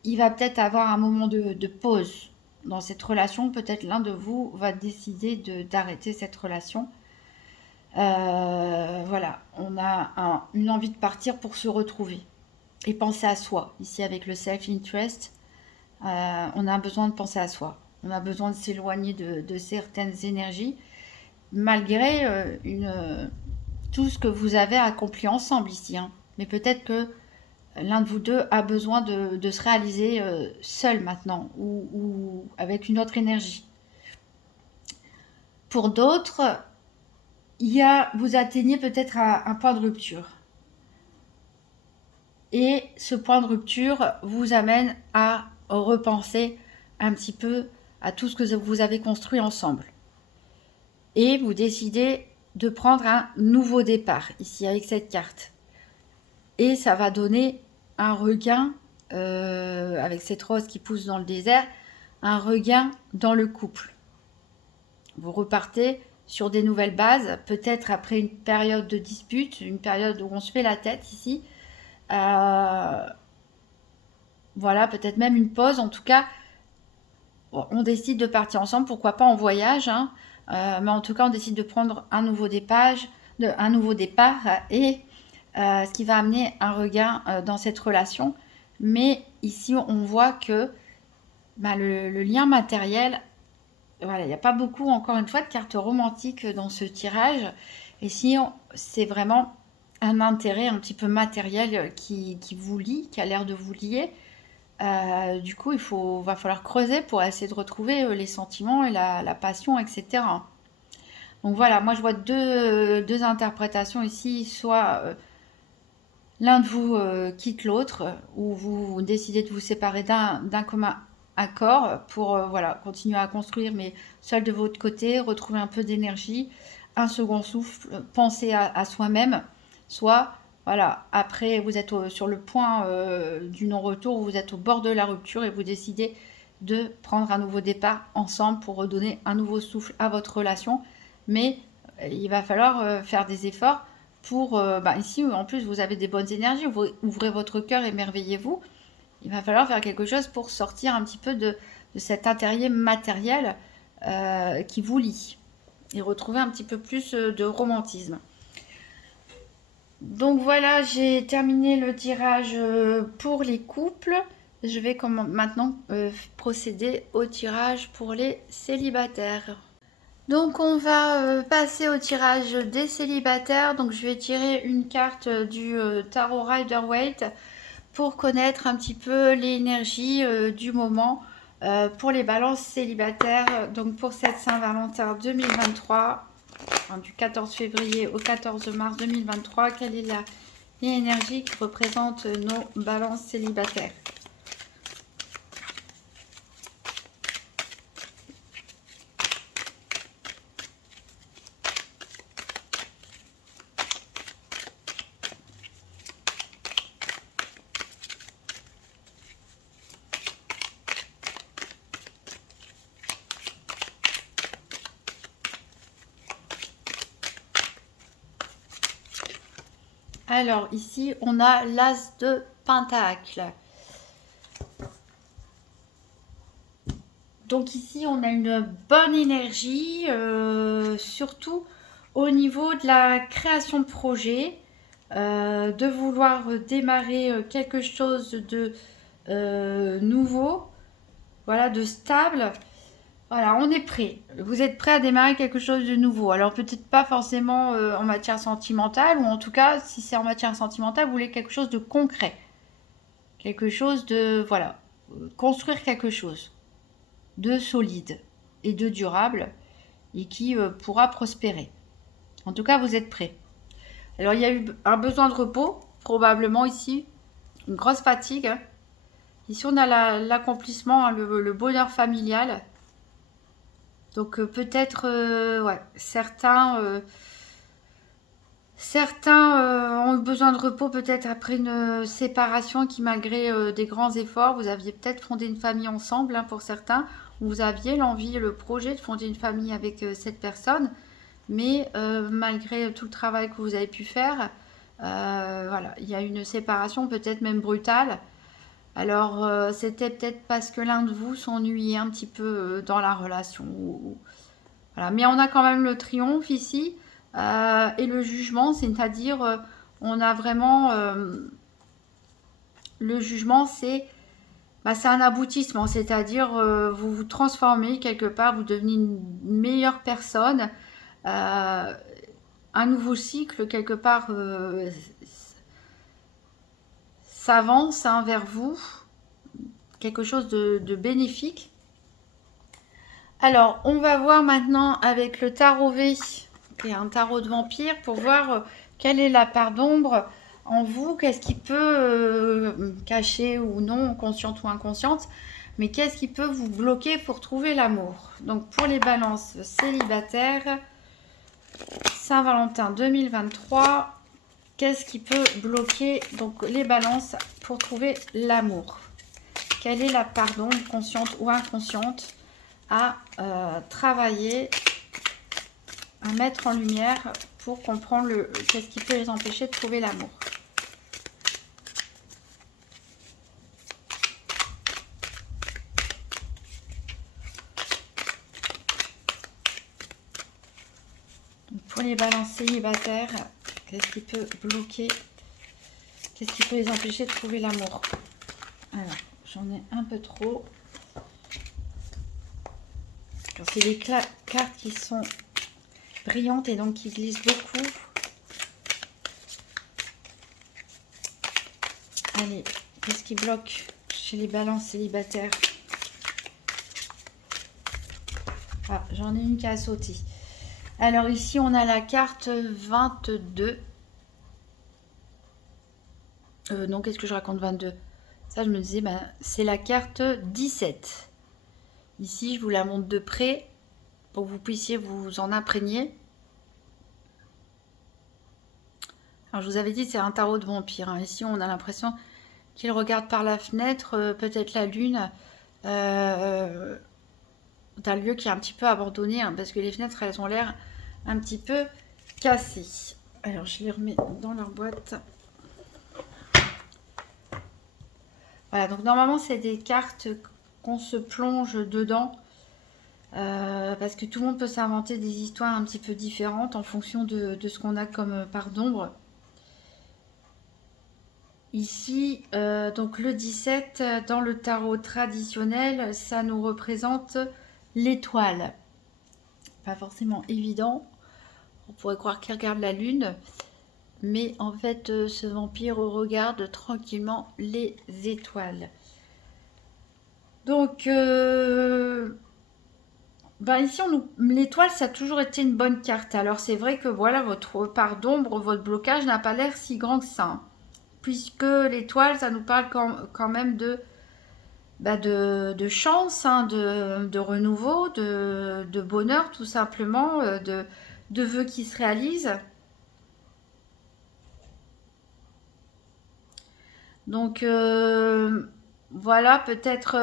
il va peut-être avoir un moment de pause dans cette relation. Peut-être l'un de vous va décider d'arrêter cette relation. Voilà, on a une envie de partir pour se retrouver et penser à soi. Ici, avec le self-interest, on a besoin de penser à soi. On a besoin de s'éloigner de certaines énergies, malgré tout ce que vous avez accompli ensemble ici. Hein. Mais peut-être que l'un de vous deux a besoin de se réaliser seul maintenant ou avec une autre énergie. Pour d'autres, vous atteignez peut-être un point de rupture. Et ce point de rupture vous amène à repenser un petit peu à tout ce que vous avez construit ensemble. Et vous décidez de prendre un nouveau départ, ici avec cette carte. Et ça va donner un regain, avec cette rose qui pousse dans le désert, un regain dans le couple. Vous repartez sur des nouvelles bases, peut-être après une période de dispute, une période où on se fait la tête ici. Voilà, peut-être même une pause. En tout cas, on décide de partir ensemble, pourquoi pas en voyage. Hein. Mais en tout cas, on décide de prendre un nouveau départ, et ce qui va amener un regain dans cette relation. Mais ici, on voit que le lien matériel, voilà, il n'y a pas beaucoup, encore une fois, de cartes romantiques dans ce tirage. Et si c'est vraiment un intérêt un petit peu matériel qui vous lie, qui a l'air de vous lier, du coup, va falloir creuser pour essayer de retrouver les sentiments et la passion, etc. Donc voilà, moi je vois deux interprétations ici, soit l'un de vous quitte l'autre, ou vous décidez de vous séparer d'un commun accord pour voilà, continuer à construire, mais seul de votre côté, retrouver un peu d'énergie, un second souffle, penser à soi-même, soit voilà, après vous êtes sur le point du non-retour, vous êtes au bord de la rupture et vous décidez de prendre un nouveau départ ensemble pour redonner un nouveau souffle à votre relation, mais il va falloir faire des efforts pour, ici en plus vous avez des bonnes énergies, ouvrez votre cœur, émerveillez-vous. Il va falloir faire quelque chose pour sortir un petit peu de cet intérieur matériel qui vous lie et retrouver un petit peu plus de romantisme. Donc voilà, j'ai terminé le tirage pour les couples. Je vais maintenant procéder au tirage pour les célibataires. Donc on va passer au tirage des célibataires. Donc je vais tirer une carte du tarot Rider-Waite pour connaître un petit peu l'énergie du moment pour les balances célibataires. Donc pour cette Saint-Valentin 2023, du 14 février au 14 mars 2023, quelle est et énergie qui représente nos balances célibataires. Alors ici, on a l'as de Pentacle. Donc ici, on a une bonne énergie, surtout au niveau de la création de projet, de vouloir démarrer quelque chose de nouveau, voilà, de stable. Voilà, on est prêt. Vous êtes prêt à démarrer quelque chose de nouveau. Alors peut-être pas forcément en matière sentimentale, ou en tout cas, si c'est en matière sentimentale, vous voulez quelque chose de concret. Quelque chose de, voilà, construire quelque chose de solide et de durable et qui pourra prospérer. En tout cas, vous êtes prêt. Alors, il y a eu un besoin de repos, probablement ici, une grosse fatigue. Hein. Ici, on a l'accomplissement, hein, le bonheur familial. Donc, peut-être, ouais, certains ont eu besoin de repos peut-être après une séparation qui, malgré des grands efforts, vous aviez peut-être fondé une famille ensemble, hein, pour certains. Vous aviez l'envie, le projet de fonder une famille avec cette personne. Mais malgré tout le travail que vous avez pu faire, voilà, il y a une séparation peut-être même brutale. Alors, c'était peut-être parce que l'un de vous s'ennuyait un petit peu dans la relation. Voilà. Mais on a quand même le triomphe ici et le jugement, c'est-à-dire on a vraiment le jugement, c'est un aboutissement, c'est-à-dire vous vous transformez quelque part, vous devenez une meilleure personne, un nouveau cycle quelque part s'avance, hein, vers vous, quelque chose de bénéfique. Alors, on va voir maintenant avec le tarot V, qui est un tarot de vampire, pour voir quelle est la part d'ombre en vous, qu'est-ce qui peut cacher ou non, consciente ou inconsciente, mais qu'est-ce qui peut vous bloquer pour trouver l'amour. Donc, pour les balances célibataires, Saint-Valentin 2023, qu'est-ce qui peut bloquer donc les balances pour trouver l'amour? Quelle est la part d'ombre, consciente ou inconsciente, à travailler, à mettre en lumière pour comprendre qu'est-ce qui peut les empêcher de trouver l'amour? Pour les balances célibataires, qu'est-ce qui peut bloquer, qu'est-ce qui peut les empêcher de trouver l'amour? Alors, j'en ai un peu trop. C'est des cartes qui sont brillantes et donc qui glissent beaucoup. Allez, qu'est-ce qui bloque chez les balances célibataires? Ah, j'en ai une qui a sauté. Alors ici, on a la carte 22. Non, qu'est-ce que je raconte 22? Ça, je me disais, c'est la carte 17. Ici, je vous la montre de près pour que vous puissiez vous en imprégner. Alors, je vous avais dit, c'est un tarot de vampire. Hein. Ici, on a l'impression qu'il regarde par la fenêtre, peut-être la lune, d'un lieu qui est un petit peu abandonné, hein, parce que les fenêtres, elles ont l'air un petit peu cassées. Alors, je les remets dans leur boîte. Voilà, donc normalement, c'est des cartes qu'on se plonge dedans. Parce que tout le monde peut s'inventer des histoires un petit peu différentes en fonction de ce qu'on a comme part d'ombre. Ici, donc le 17, dans le tarot traditionnel, ça nous représente l'étoile. Pas forcément évident. On pourrait croire qu'il regarde la lune. Mais en fait, ce vampire regarde tranquillement les étoiles. Donc, ici, l'étoile, ça a toujours été une bonne carte. Alors, c'est vrai que voilà, votre part d'ombre, votre blocage n'a pas l'air si grand que ça. Hein. puisque l'étoile, ça nous parle quand même de chance, hein, de renouveau, de bonheur tout simplement, de vœux qui se réalisent. Donc voilà, peut-être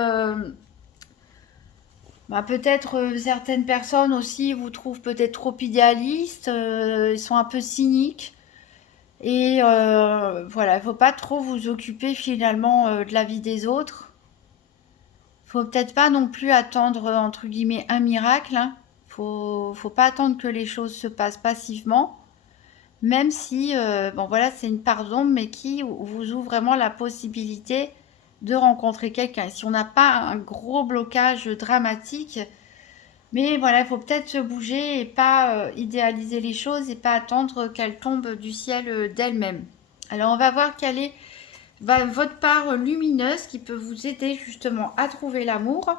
certaines personnes aussi vous trouvent peut-être trop idéalistes, ils sont un peu cyniques. Et voilà, il ne faut pas trop vous occuper finalement de la vie des autres. Faut peut-être pas non plus attendre entre guillemets un miracle, hein. Faut pas attendre que les choses se passent passivement, même si bon voilà c'est une part d'ombre, mais qui vous ouvre vraiment la possibilité de rencontrer quelqu'un. Si on n'a pas un gros blocage dramatique, mais voilà, il faut peut-être se bouger et pas idéaliser les choses et pas attendre qu'elles tombent du ciel d'elles-mêmes. Alors on va voir quelle est votre part lumineuse qui peut vous aider justement à trouver l'amour.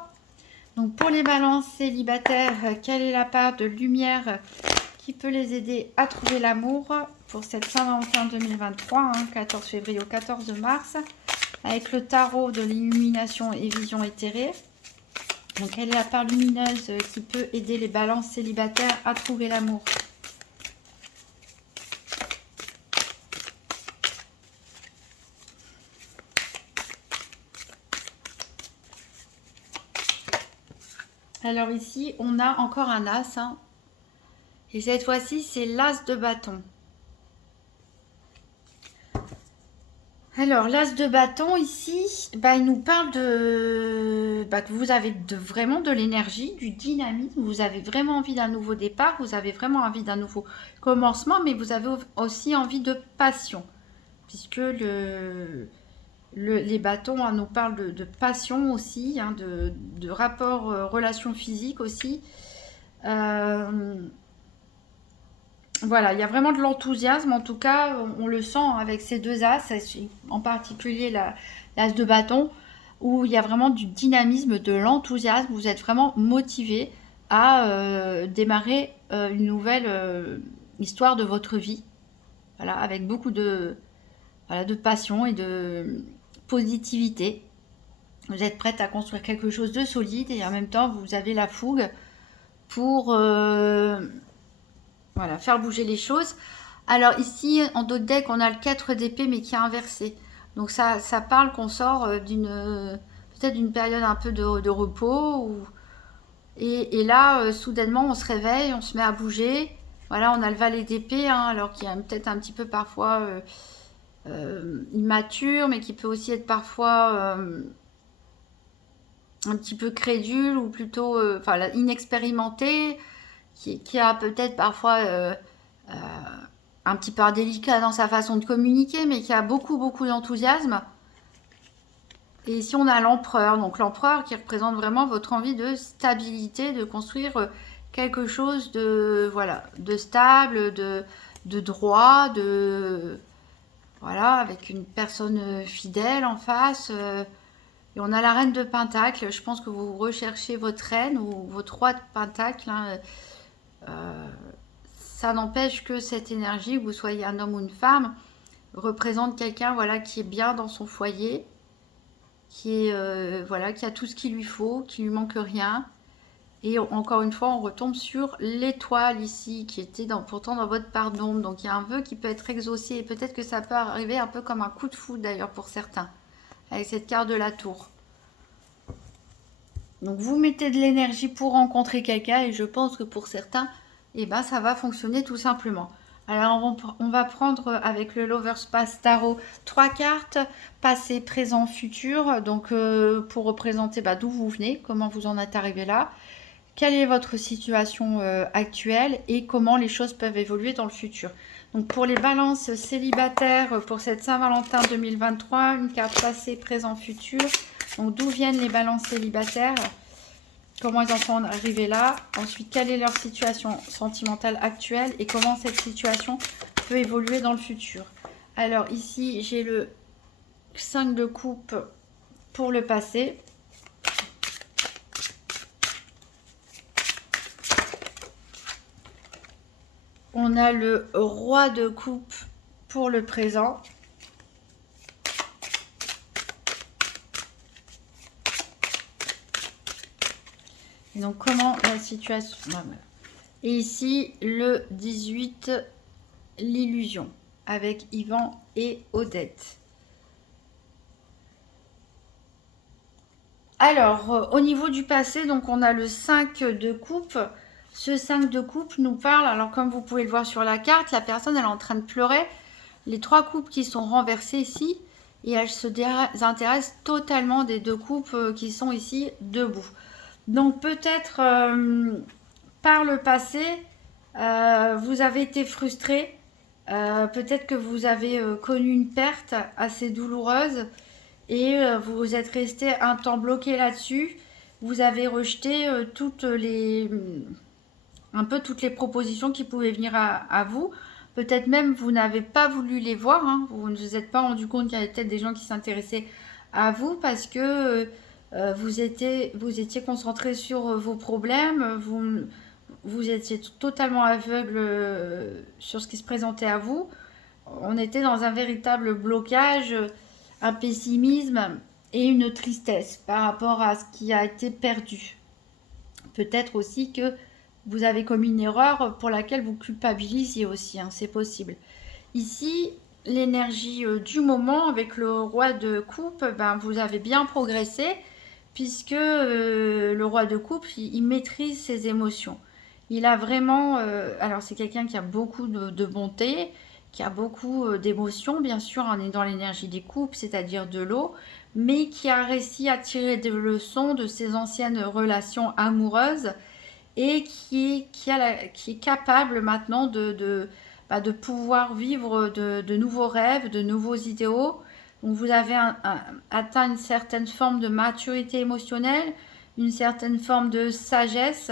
Donc pour les balances célibataires, quelle est la part de lumière qui peut les aider à trouver l'amour pour cette Saint-Valentin 2023, hein, 14 février au 14 mars, avec le tarot de l'illumination et vision éthérée. Donc quelle est la part lumineuse qui peut aider les balances célibataires à trouver l'amour? Alors ici, on a encore un as, hein. Et cette fois-ci, c'est l'as de bâton. Alors, l'as de bâton, ici, il nous parle que vous avez vraiment de l'énergie, du dynamisme, vous avez vraiment envie d'un nouveau départ, vous avez vraiment envie d'un nouveau commencement, mais vous avez aussi envie de passion, puisque les bâtons, hein, nous parlent de passion aussi, hein, de rapport, relation physique aussi. Voilà, il y a vraiment de l'enthousiasme, en tout cas, on le sent avec ces deux as, en particulier l'as de bâton, où il y a vraiment du dynamisme, de l'enthousiasme, vous êtes vraiment motivé à démarrer une nouvelle histoire de votre vie, voilà, avec beaucoup de passion et de positivité. Vous êtes prête à construire quelque chose de solide et en même temps, vous avez la fougue pour voilà, faire bouger les choses. Alors ici, en dos de deck, on a le 4 d'épée, mais qui est inversé. Donc ça parle qu'on sort peut-être d'une période un peu de repos. Et là, soudainement, on se réveille, on se met à bouger. Voilà, on a le valet d'épée, hein, alors qu'il y a peut-être un petit peu parfois immature, mais qui peut aussi être parfois un petit peu crédule ou plutôt inexpérimenté, qui a peut-être parfois euh, un petit peu indélicat dans sa façon de communiquer, mais qui a beaucoup, beaucoup d'enthousiasme. Et ici, on a l'empereur. Donc l'empereur qui représente vraiment votre envie de stabilité, de construire quelque chose de, voilà, de stable, de droit, voilà, avec une personne fidèle en face. Et on a la reine de Pentacle. Je pense que vous recherchez votre reine ou votre roi de Pentacle, hein. Ça n'empêche que cette énergie, que vous soyez un homme ou une femme, représente quelqu'un, voilà, qui est bien dans son foyer, qui est voilà, qui a tout ce qu'il lui faut, qui lui manque rien. Et encore une fois, on retombe sur l'étoile ici, qui était pourtant dans votre part d'ombre. Donc il y a un vœu qui peut être exaucé et peut-être que ça peut arriver un peu comme un coup de foudre d'ailleurs pour certains, avec cette carte de la tour. Donc vous mettez de l'énergie pour rencontrer quelqu'un et je pense que pour certains, ça va fonctionner tout simplement. Alors on va prendre avec le Lover's Pass Tarot 3 cartes, passé, présent, futur. Donc pour représenter d'où vous venez, comment vous en êtes arrivé là, quelle est votre situation actuelle et comment les choses peuvent évoluer dans le futur. Donc pour les balances célibataires pour cette Saint-Valentin 2023, une carte passé, présent, futur. Donc d'où viennent les balances célibataires? Comment ils en sont arrivés là? Ensuite, quelle est leur situation sentimentale actuelle et comment cette situation peut évoluer dans le futur? Alors ici, j'ai le 5 de coupe pour le passé. On a le roi de coupe pour le présent. Et donc, comment la situation... Et ici, le 18, l'illusion, avec Yvan et Odette. Alors, au niveau du passé, donc on a le 5 de coupe. Ce 5 de coupe nous parle, alors comme vous pouvez le voir sur la carte, la personne elle est en train de pleurer. Les 3 coupes qui sont renversées ici, et elle se désintéresse totalement des 2 coupes qui sont ici debout. Donc peut-être par le passé, vous avez été frustré. Peut-être que vous avez connu une perte assez douloureuse et vous êtes resté un temps bloqué là-dessus. Vous avez rejeté un peu toutes les propositions qui pouvaient venir à vous. Peut-être même vous n'avez pas voulu les voir. Hein. Vous ne vous êtes pas rendu compte qu'il y avait peut-être des gens qui s'intéressaient à vous parce que vous étiez concentré sur vos problèmes. Vous étiez totalement aveugle sur ce qui se présentait à vous. On était dans un véritable blocage, un pessimisme et une tristesse par rapport à ce qui a été perdu. Peut-être aussi que vous avez commis une erreur pour laquelle vous culpabilisiez aussi, hein, c'est possible. Ici, l'énergie du moment avec le roi de coupe, ben, vous avez bien progressé puisque le roi de coupe, il maîtrise ses émotions. Il a vraiment... alors c'est quelqu'un qui a beaucoup de bonté, qui a beaucoup d'émotions, bien sûr, on est dans l'énergie des coupes, c'est-à-dire de l'eau, mais qui a réussi à tirer des leçons de ses anciennes relations amoureuses et qui est capable maintenant de pouvoir vivre de nouveaux rêves, de nouveaux idéaux. Donc vous avez atteint une certaine forme de maturité émotionnelle, une certaine forme de sagesse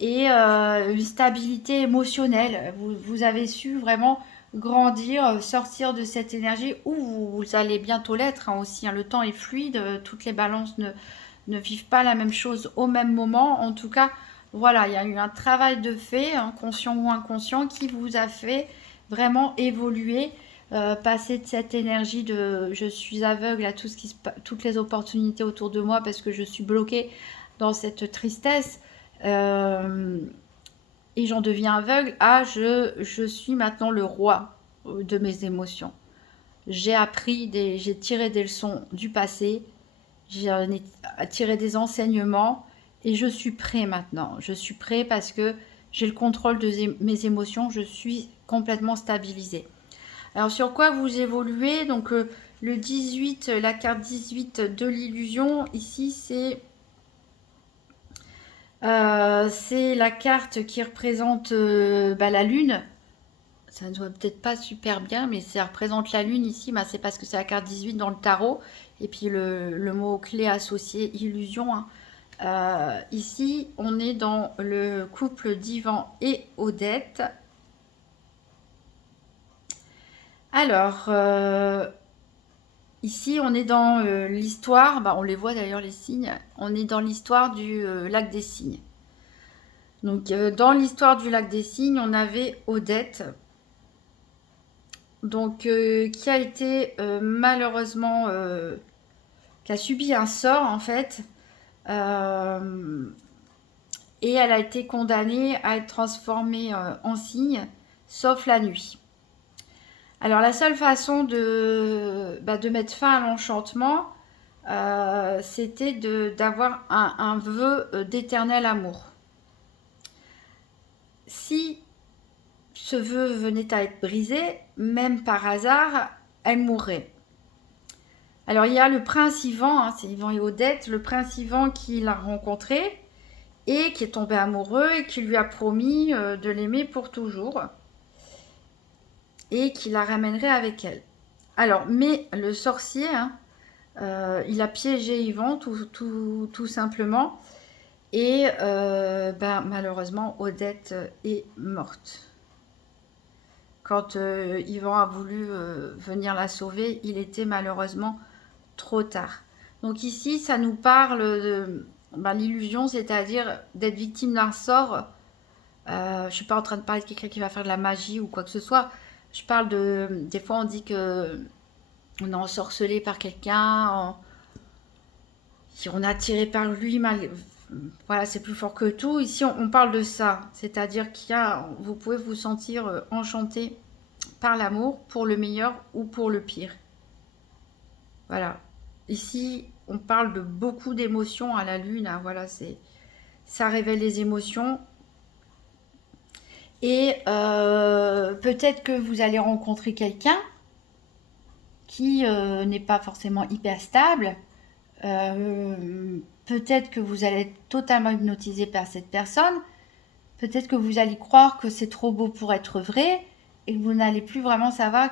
et une stabilité émotionnelle. Vous avez su vraiment grandir, sortir de cette énergie où vous allez bientôt l'être hein, aussi. Hein. Le temps est fluide, toutes les balances ne vivent pas la même chose au même moment. En tout cas, voilà, il y a eu un travail de fait, hein, conscient ou inconscient, qui vous a fait vraiment évoluer, passer de cette énergie de je suis aveugle à toutes les opportunités autour de moi parce que je suis bloquée dans cette tristesse et j'en deviens aveugle à je suis maintenant le roi de mes émotions. J'ai tiré des leçons du passé, j'ai tiré des enseignements et je suis prêt maintenant. Je suis prêt parce que j'ai le contrôle de mes émotions, je suis complètement stabilisée. Alors sur quoi vous évoluez? Donc le 18, la carte 18 de l'illusion, ici c'est la carte qui représente la lune. Ça ne voit peut-être pas super bien, mais ça représente la lune ici. Bah, c'est parce que c'est la carte 18 dans le tarot. Et puis le mot-clé associé, illusion. Hein. Ici, on est dans le couple d'Yvan et Odette. Alors, ici, on est dans l'histoire. Bah, on les voit d'ailleurs, les signes. On est dans l'histoire du lac des cygnes. Donc, dans l'histoire du lac des cygnes, on avait Odette. Donc, qui a été malheureusement... qui a subi un sort, en fait. Et elle a été condamnée à être transformée en cygne, sauf la nuit. Alors la seule façon de mettre fin à l'enchantement, c'était d'avoir un vœu d'éternel amour. Si ce vœu venait à être brisé, même par hasard, elle mourrait. Alors il y a le prince Yvan, hein, c'est Yvan et Odette, le prince Yvan qui l'a rencontré et qui est tombé amoureux et qui lui a promis de l'aimer pour toujours et qui la ramènerait avec elle. Alors, mais le sorcier, hein, il a piégé Yvan tout simplement et malheureusement Odette est morte. Quand Yvan a voulu venir la sauver, il était malheureusement trop tard. Donc ici, ça nous parle de l'illusion, c'est-à-dire d'être victime d'un sort. Je ne suis pas en train de parler de quelqu'un qui va faire de la magie ou quoi que ce soit. Je parle de... Des fois, on dit que on est ensorcelé par quelqu'un, on est attiré par lui voilà, c'est plus fort que tout. Ici, on parle de ça, c'est-à-dire vous pouvez vous sentir enchanté par l'amour, pour le meilleur ou pour le pire. Voilà. Ici, on parle de beaucoup d'émotions à la lune. Hein, voilà, ça révèle les émotions. Et peut-être que vous allez rencontrer quelqu'un qui n'est pas forcément hyper stable. Peut-être que vous allez être totalement hypnotisé par cette personne. Peut-être que vous allez croire que c'est trop beau pour être vrai et que vous n'allez plus vraiment savoir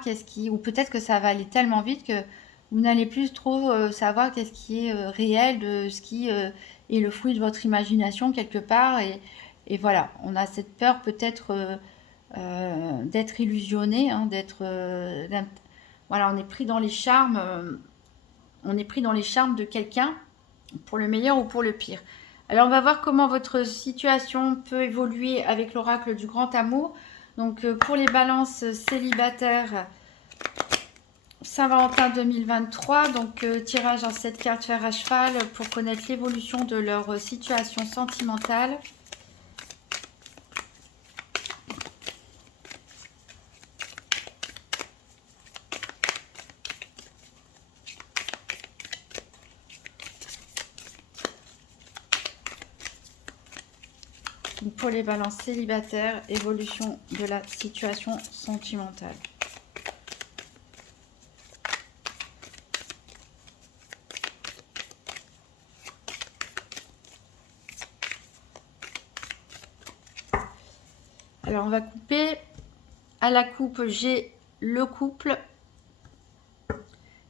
ou peut-être que ça va aller tellement vite que vous n'allez plus trop savoir qu'est-ce qui est réel, de ce qui est le fruit de votre imagination quelque part. Et voilà, on a cette peur peut-être d'être illusionné, hein, voilà, on est pris dans les charmes, de quelqu'un pour le meilleur ou pour le pire. Alors on va voir comment votre situation peut évoluer avec l'oracle du grand amour. Donc pour les balances célibataires, Saint-Valentin 2023, donc tirage en 7 cartes fer à cheval pour connaître l'évolution de leur situation sentimentale. Donc pour les balances célibataires, évolution de la situation sentimentale. Alors on va couper. À la coupe, j'ai le couple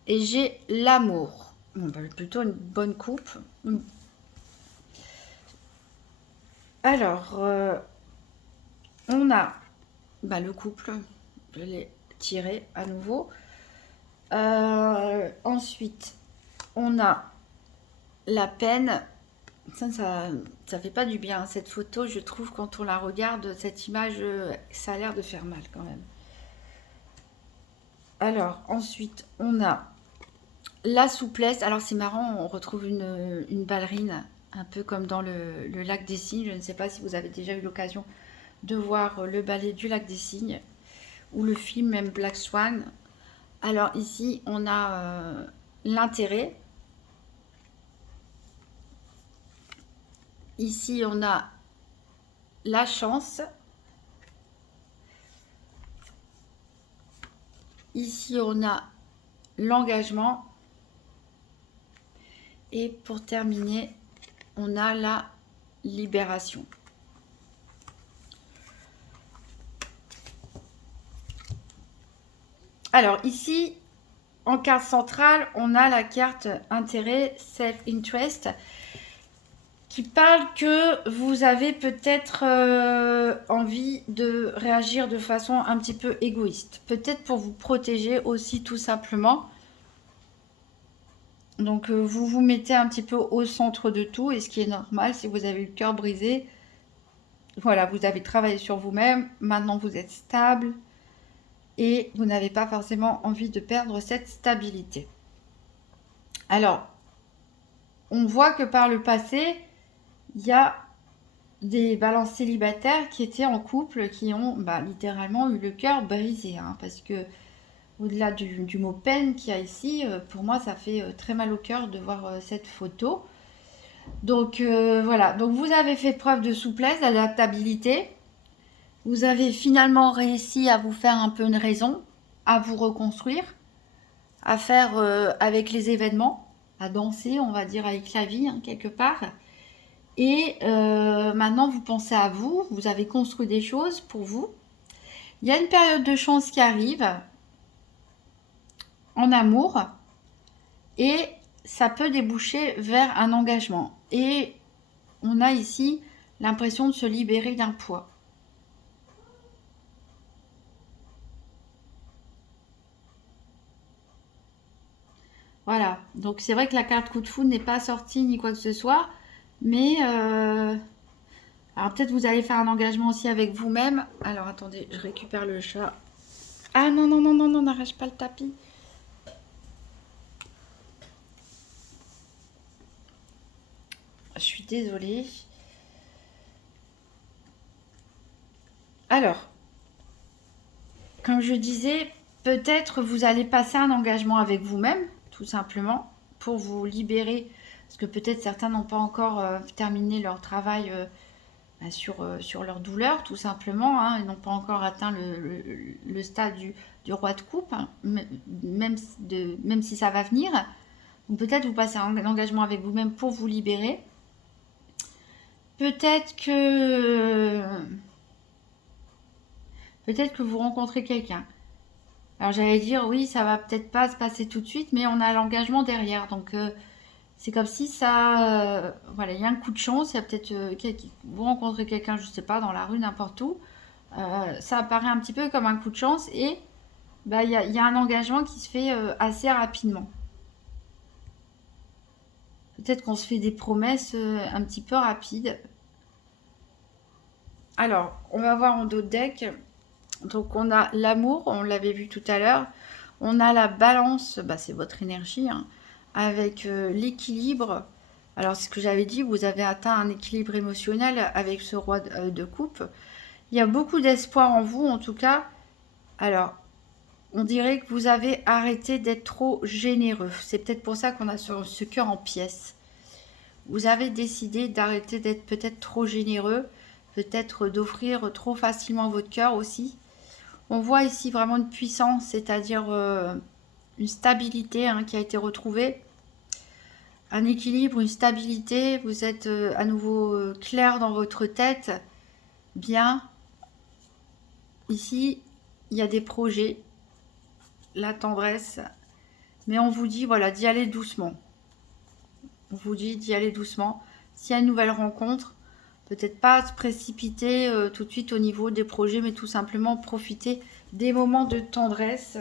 et j'ai l'amour. Bon, bah, plutôt une bonne coupe. Alors, on a le couple. Je l'ai tiré à nouveau. Ensuite, on a la peine. Ça fait pas du bien, cette photo, je trouve, quand on la regarde, cette image, ça a l'air de faire mal quand même. Alors, ensuite, on a la souplesse. Alors, c'est marrant, on retrouve une ballerine, un peu comme dans le lac des Cygnes. Je ne sais pas si vous avez déjà eu l'occasion de voir le ballet du lac des Cygnes, ou le film même Black Swan. Alors, ici, on a l'intérêt. Ici, on a la chance. Ici, on a l'engagement. Et pour terminer, on a la libération. Alors ici, en carte centrale, on a la carte intérêt, self-interest, qui parle que vous avez peut-être envie de réagir de façon un petit peu égoïste. Peut-être pour vous protéger aussi, tout simplement. Donc vous vous mettez un petit peu au centre de tout, et ce qui est normal si vous avez le cœur brisé. Voilà, vous avez travaillé sur vous-même, maintenant vous êtes stable et vous n'avez pas forcément envie de perdre cette stabilité. Alors, on voit que par le passé, il y a des balances célibataires qui étaient en couple, qui ont littéralement eu le cœur brisé, hein, parce que au-delà du mot peine qu'il y a ici, pour moi ça fait très mal au cœur de voir cette photo. Donc voilà, donc vous avez fait preuve de souplesse, d'adaptabilité. Vous avez finalement réussi à vous faire un peu une raison, à vous reconstruire, à faire avec les événements, à danser, on va dire, avec la vie, hein, quelque part. Et maintenant, vous pensez à vous, vous avez construit des choses pour vous. Il y a une période de chance qui arrive en amour et ça peut déboucher vers un engagement. Et on a ici l'impression de se libérer d'un poids. Voilà, donc c'est vrai que la carte coup de foudre n'est pas sortie ni quoi que ce soit, mais alors peut-être vous allez faire un engagement aussi avec vous-même. Alors attendez, je récupère le chat. Ah non, non, non, non, non, n'arrache pas le tapis. Je suis désolée. Alors, comme je disais, peut-être vous allez passer un engagement avec vous-même, tout simplement, pour vous libérer. Parce que peut-être certains n'ont pas encore terminé leur travail sur leur douleur, tout simplement. Hein, ils n'ont pas encore atteint le stade du roi de coupe, hein, même si ça va venir. Donc peut-être vous passez un engagement avec vous-même pour vous libérer. Peut-être que vous rencontrez quelqu'un. Alors j'allais dire oui, ça va peut-être pas se passer tout de suite, mais on a l'engagement derrière. Donc c'est comme si ça, voilà, il y a un coup de chance. Il y a peut-être vous rencontrez quelqu'un, je sais pas, dans la rue, n'importe où. Ça apparaît un petit peu comme un coup de chance et bah, y a un engagement qui se fait assez rapidement. Peut-être qu'on se fait des promesses un petit peu rapides. Alors, on va voir en dos de deck. Donc, on a l'amour, on l'avait vu tout à l'heure. On a la balance, bah, c'est votre énergie, hein, avec l'équilibre. Alors, c'est ce que j'avais dit, vous avez atteint un équilibre émotionnel avec ce roi de coupe. Il y a beaucoup d'espoir en vous, en tout cas. Alors, on dirait que vous avez arrêté d'être trop généreux. C'est peut-être pour ça qu'on a ce cœur en pièces. Vous avez décidé d'arrêter d'être peut-être trop généreux, peut-être d'offrir trop facilement votre cœur aussi. On voit ici vraiment une puissance, c'est-à-dire une stabilité hein, qui a été retrouvée. Un équilibre, une stabilité. Vous êtes à nouveau clair dans votre tête. Bien. Ici, il y a des projets. La tendresse. Mais on vous dit, voilà, d'y aller doucement. On vous dit d'y aller doucement. S'il y a une nouvelle rencontre, peut-être pas se précipiter tout de suite au niveau des projets, mais tout simplement profiter des moments de tendresse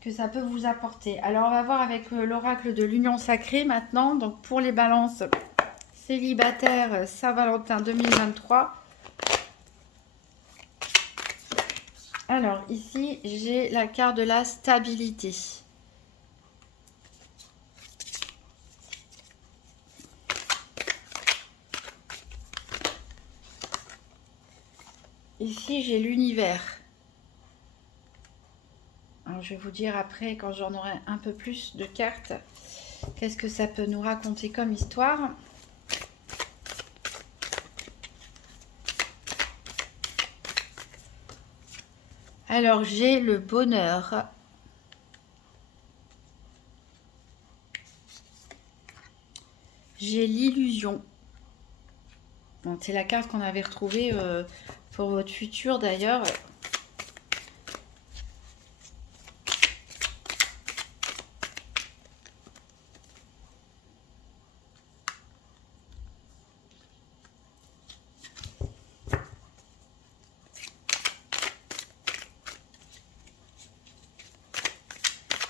que ça peut vous apporter. Alors, on va voir avec l'oracle de l'union sacrée maintenant. Donc, pour les balances célibataires Saint-Valentin 2023. Alors, ici, j'ai la carte de la stabilité. Ici, j'ai l'univers. Alors, je vais vous dire après, quand j'en aurai un peu plus de cartes, qu'est-ce que ça peut nous raconter comme histoire. Alors, j'ai le bonheur. J'ai l'illusion. Bon, c'est la carte qu'on avait retrouvée pour votre futur d'ailleurs.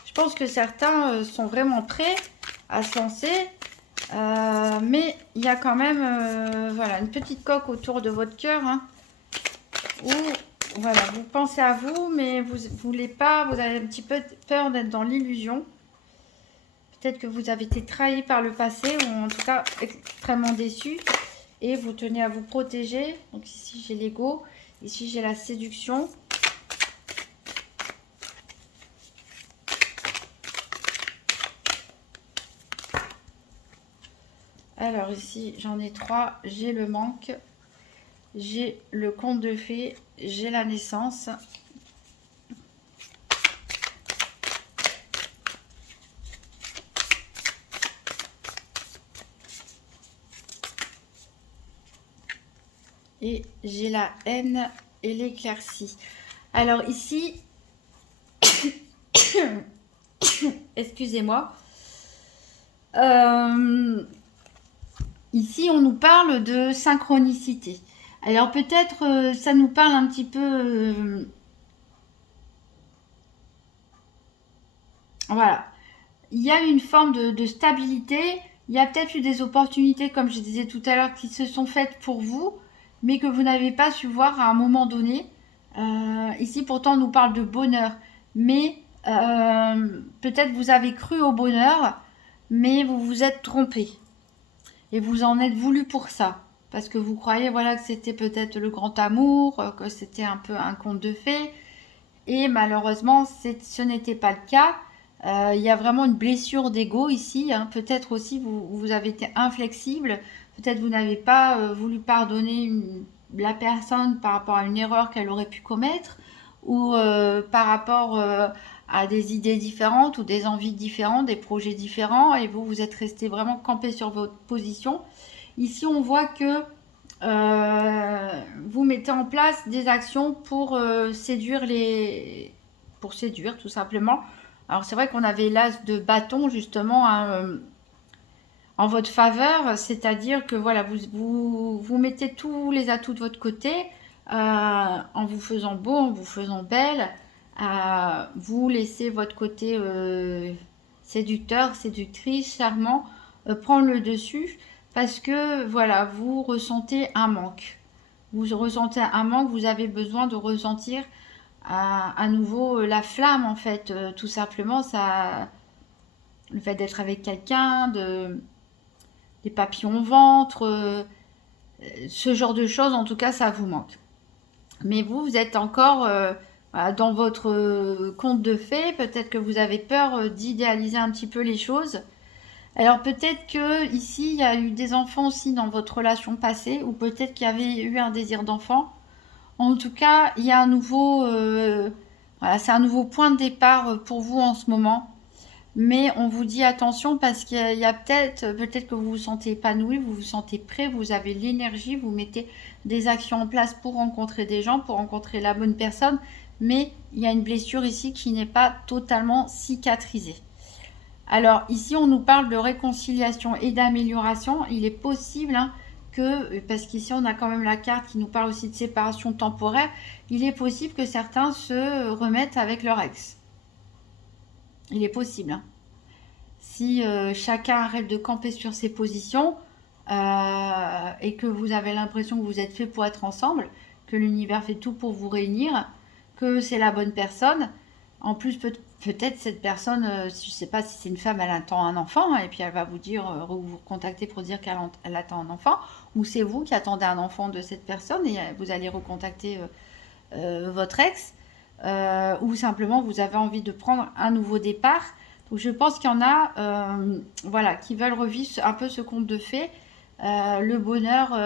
Je pense que certains sont vraiment prêts à se lancer. Mais il y a quand même voilà, une petite coque autour de votre cœur. Hein, où voilà, vous pensez à vous, mais vous ne voulez pas, vous avez un petit peu peur d'être dans l'illusion. Peut-être que vous avez été trahi par le passé, ou en tout cas extrêmement déçu. Et vous tenez à vous protéger. Donc ici j'ai l'ego, ici j'ai la séduction. Alors ici j'en ai 3, j'ai le manque, j'ai le conte de fées, j'ai la naissance. Et j'ai la haine et l'éclaircie. Alors ici, excusez-moi. Ici, on nous parle de synchronicité. Alors peut-être ça nous parle un petit peu... voilà. Il y a une forme de stabilité. Il y a peut-être eu des opportunités, comme je disais tout à l'heure, qui se sont faites pour vous, mais que vous n'avez pas su voir à un moment donné. Ici, pourtant, on nous parle de bonheur. Mais peut-être vous avez cru au bonheur, mais vous vous êtes trompé. et vous en êtes voulu pour ça. Parce que vous croyez voilà, que c'était peut-être le grand amour, que c'était un peu un conte de fées. Et malheureusement, ce n'était pas le cas. Il y a vraiment une blessure d'ego ici, hein. Peut-être aussi vous avez été inflexible. Peut-être vous n'avez pas voulu pardonner la personne par rapport à une erreur qu'elle aurait pu commettre ou par rapport à des idées différentes ou des envies différentes, des projets différents et vous êtes resté vraiment campé sur votre position. Ici, on voit que vous mettez en place des actions pour séduire pour séduire tout simplement. Alors c'est vrai qu'on avait l'as de bâton justement hein, en votre faveur, c'est-à-dire que voilà, vous mettez tous les atouts de votre côté en vous faisant beau, en vous faisant belle. Vous laissez votre côté séducteur, séductrice, charmant prendre le dessus parce que voilà, vous ressentez un manque. Vous ressentez un manque, vous avez besoin de ressentir à nouveau la flamme en fait, tout simplement, ça, le fait d'être avec quelqu'un, des papillons au ventre, ce genre de choses, en tout cas, ça vous manque. Mais vous êtes encore voilà, dans votre conte de fées, peut-être que vous avez peur d'idéaliser un petit peu les choses. Alors peut-être que ici il y a eu des enfants aussi dans votre relation passée, ou peut-être qu'il y avait eu un désir d'enfant. En tout cas, il y a un nouveau, voilà, c'est un nouveau point de départ pour vous en ce moment. Mais on vous dit attention parce qu'il y a peut-être que vous vous sentez épanoui, vous vous sentez prêt, vous avez l'énergie, vous mettez des actions en place pour rencontrer des gens, pour rencontrer la bonne personne. Mais il y a une blessure ici qui n'est pas totalement cicatrisée. Alors ici, on nous parle de réconciliation et d'amélioration. Il est possible hein, que, parce qu'ici on a quand même la carte qui nous parle aussi de séparation temporaire, il est possible que certains se remettent avec leur ex. Il est possible. Hein. Si chacun arrête de camper sur ses positions et que vous avez l'impression que vous êtes fait pour être ensemble, que l'univers fait tout pour vous réunir, que c'est la bonne personne. En plus, peut-être cette personne, je ne sais pas si c'est une femme, elle attend un enfant, hein, et puis elle va vous dire, vous recontacter pour dire qu'elle attend un enfant, ou c'est vous qui attendez un enfant de cette personne et vous allez recontacter votre ex, ou simplement vous avez envie de prendre un nouveau départ. Donc je pense qu'il y en a voilà, qui veulent revivre un peu ce conte de fées, le bonheur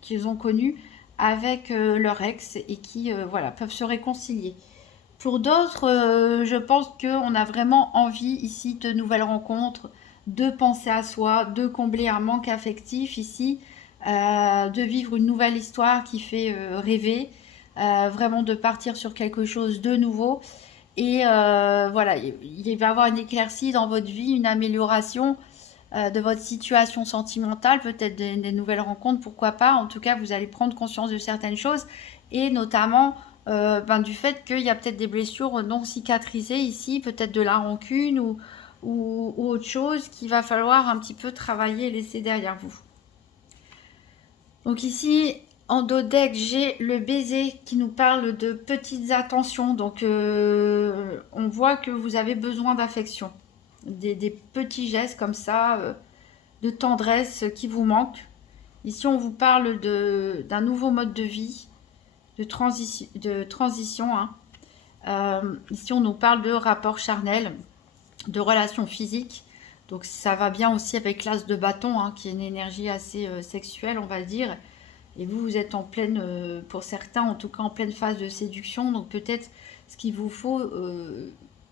qu'ils ont connu avec leur ex et qui voilà, peuvent se réconcilier. Pour d'autres, je pense qu'on a vraiment envie ici de nouvelles rencontres, de penser à soi, de combler un manque affectif ici, de vivre une nouvelle histoire qui fait rêver, vraiment de partir sur quelque chose de nouveau. Et voilà, il va y avoir une éclaircie dans votre vie, une amélioration de votre situation sentimentale, peut-être des nouvelles rencontres, pourquoi pas. En tout cas, vous allez prendre conscience de certaines choses et notamment du fait qu'il y a peut-être des blessures non cicatrisées ici, peut-être de la rancune ou autre chose qu'il va falloir un petit peu travailler et laisser derrière vous. Donc ici, en dos deck, j'ai le baiser qui nous parle de petites attentions. Donc on voit que vous avez besoin d'affection. Des petits gestes comme ça, de tendresse qui vous manquent. Ici, on vous parle d'un nouveau mode de vie, de transition. Hein. Ici, on nous parle de rapport charnel, de relations physiques. Donc ça va bien aussi avec l'as de bâton, hein, qui est une énergie assez sexuelle, on va dire. Et vous êtes en pleine, pour certains, en tout cas en pleine phase de séduction. Donc peut-être ce qu'il vous faut,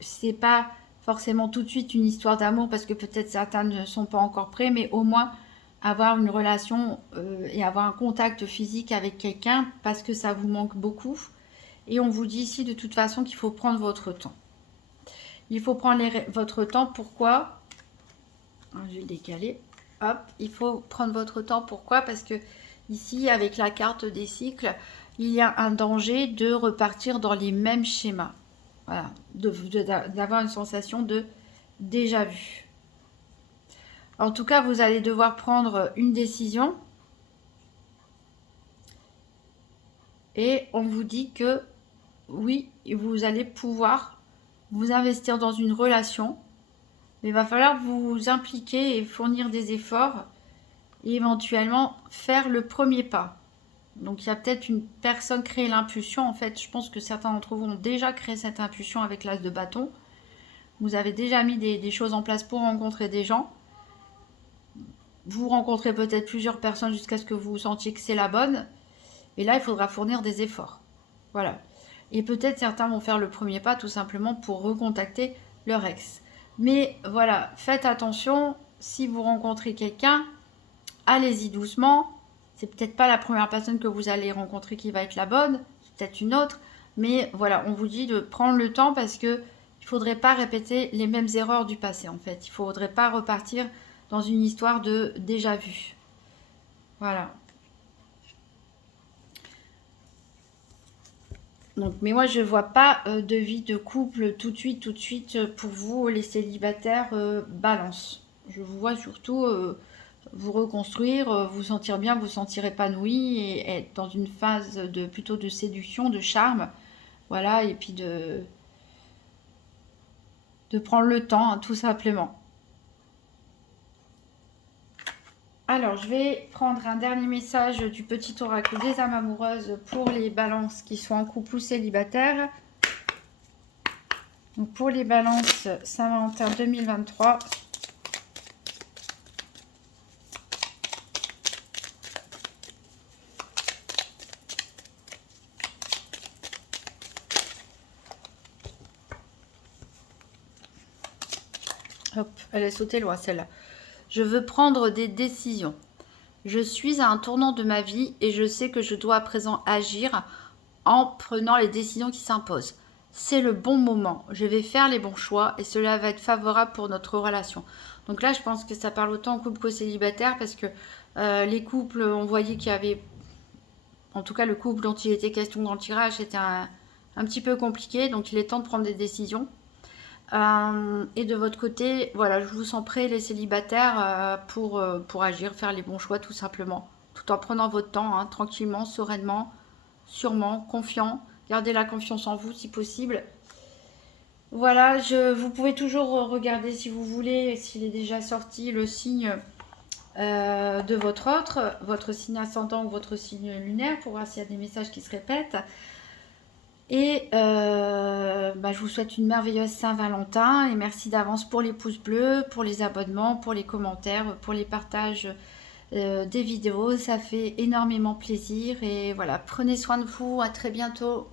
c'est pas forcément tout de suite une histoire d'amour, parce que peut-être certains ne sont pas encore prêts, mais au moins avoir une relation et avoir un contact physique avec quelqu'un, parce que ça vous manque beaucoup. Et on vous dit ici de toute façon qu'il faut prendre votre temps. Il faut prendre votre temps. Pourquoi? Je vais le décaler. Hop, il faut prendre votre temps. Pourquoi? Parce que ici, avec la carte des cycles, il y a un danger de repartir dans les mêmes schémas. Voilà, d'avoir une sensation de déjà vu. En tout cas, vous allez devoir prendre une décision. Et on vous dit que oui, vous allez pouvoir vous investir dans une relation. Mais il va falloir vous impliquer et fournir des efforts et éventuellement faire le premier pas. Donc il y a peut-être une personne créer l'impulsion. En fait, je pense que certains d'entre vous ont déjà créé cette impulsion avec l'as de bâton. Vous avez déjà mis des choses en place pour rencontrer des gens. Vous rencontrez peut-être plusieurs personnes jusqu'à ce que vous sentiez que c'est la bonne. Et là, il faudra fournir des efforts. Voilà. Et peut-être certains vont faire le premier pas tout simplement pour recontacter leur ex. Mais voilà, faites attention, si vous rencontrez quelqu'un, allez-y doucement. C'est peut-être pas la première personne que vous allez rencontrer qui va être la bonne, c'est peut-être une autre. Mais voilà, on vous dit de prendre le temps parce que il faudrait pas répéter les mêmes erreurs du passé en fait. Il faudrait pas repartir dans une histoire de déjà vu. Voilà. Donc, mais moi, je vois pas de vie de couple tout de suite pour vous, les célibataires balance. Je vous vois surtout vous reconstruire, vous sentir bien, vous sentir épanoui et être dans une phase de plutôt de séduction, de charme, voilà, et puis de prendre le temps, hein, tout simplement. Alors, je vais prendre un dernier message du petit oracle des âmes amoureuses pour les balances qui sont en couple ou célibataires. Donc pour les balances Saint-Valentin 2023. Hop, elle est sautée loin celle-là. Je veux prendre des décisions. Je suis à un tournant de ma vie et je sais que je dois à présent agir en prenant les décisions qui s'imposent. C'est le bon moment. Je vais faire les bons choix et cela va être favorable pour notre relation. Donc là, je pense que ça parle autant en couple qu'au célibataire parce que les couples, on voyait qu'il y avait, en tout cas le couple dont il était question dans le tirage, était un petit peu compliqué. Donc il est temps de prendre des décisions. Et de votre côté, voilà, je vous sens prêts les célibataires pour agir, faire les bons choix tout simplement. Tout en prenant votre temps, hein, tranquillement, sereinement, sûrement, confiant. Gardez la confiance en vous si possible. Voilà, vous pouvez toujours regarder si vous voulez, s'il est déjà sorti, le signe de votre signe ascendant ou votre signe lunaire pour voir s'il y a des messages qui se répètent. Et je vous souhaite une merveilleuse Saint-Valentin et merci d'avance pour les pouces bleus, pour les abonnements, pour les commentaires, pour les partages des vidéos. Ça fait énormément plaisir et voilà, prenez soin de vous, à très bientôt.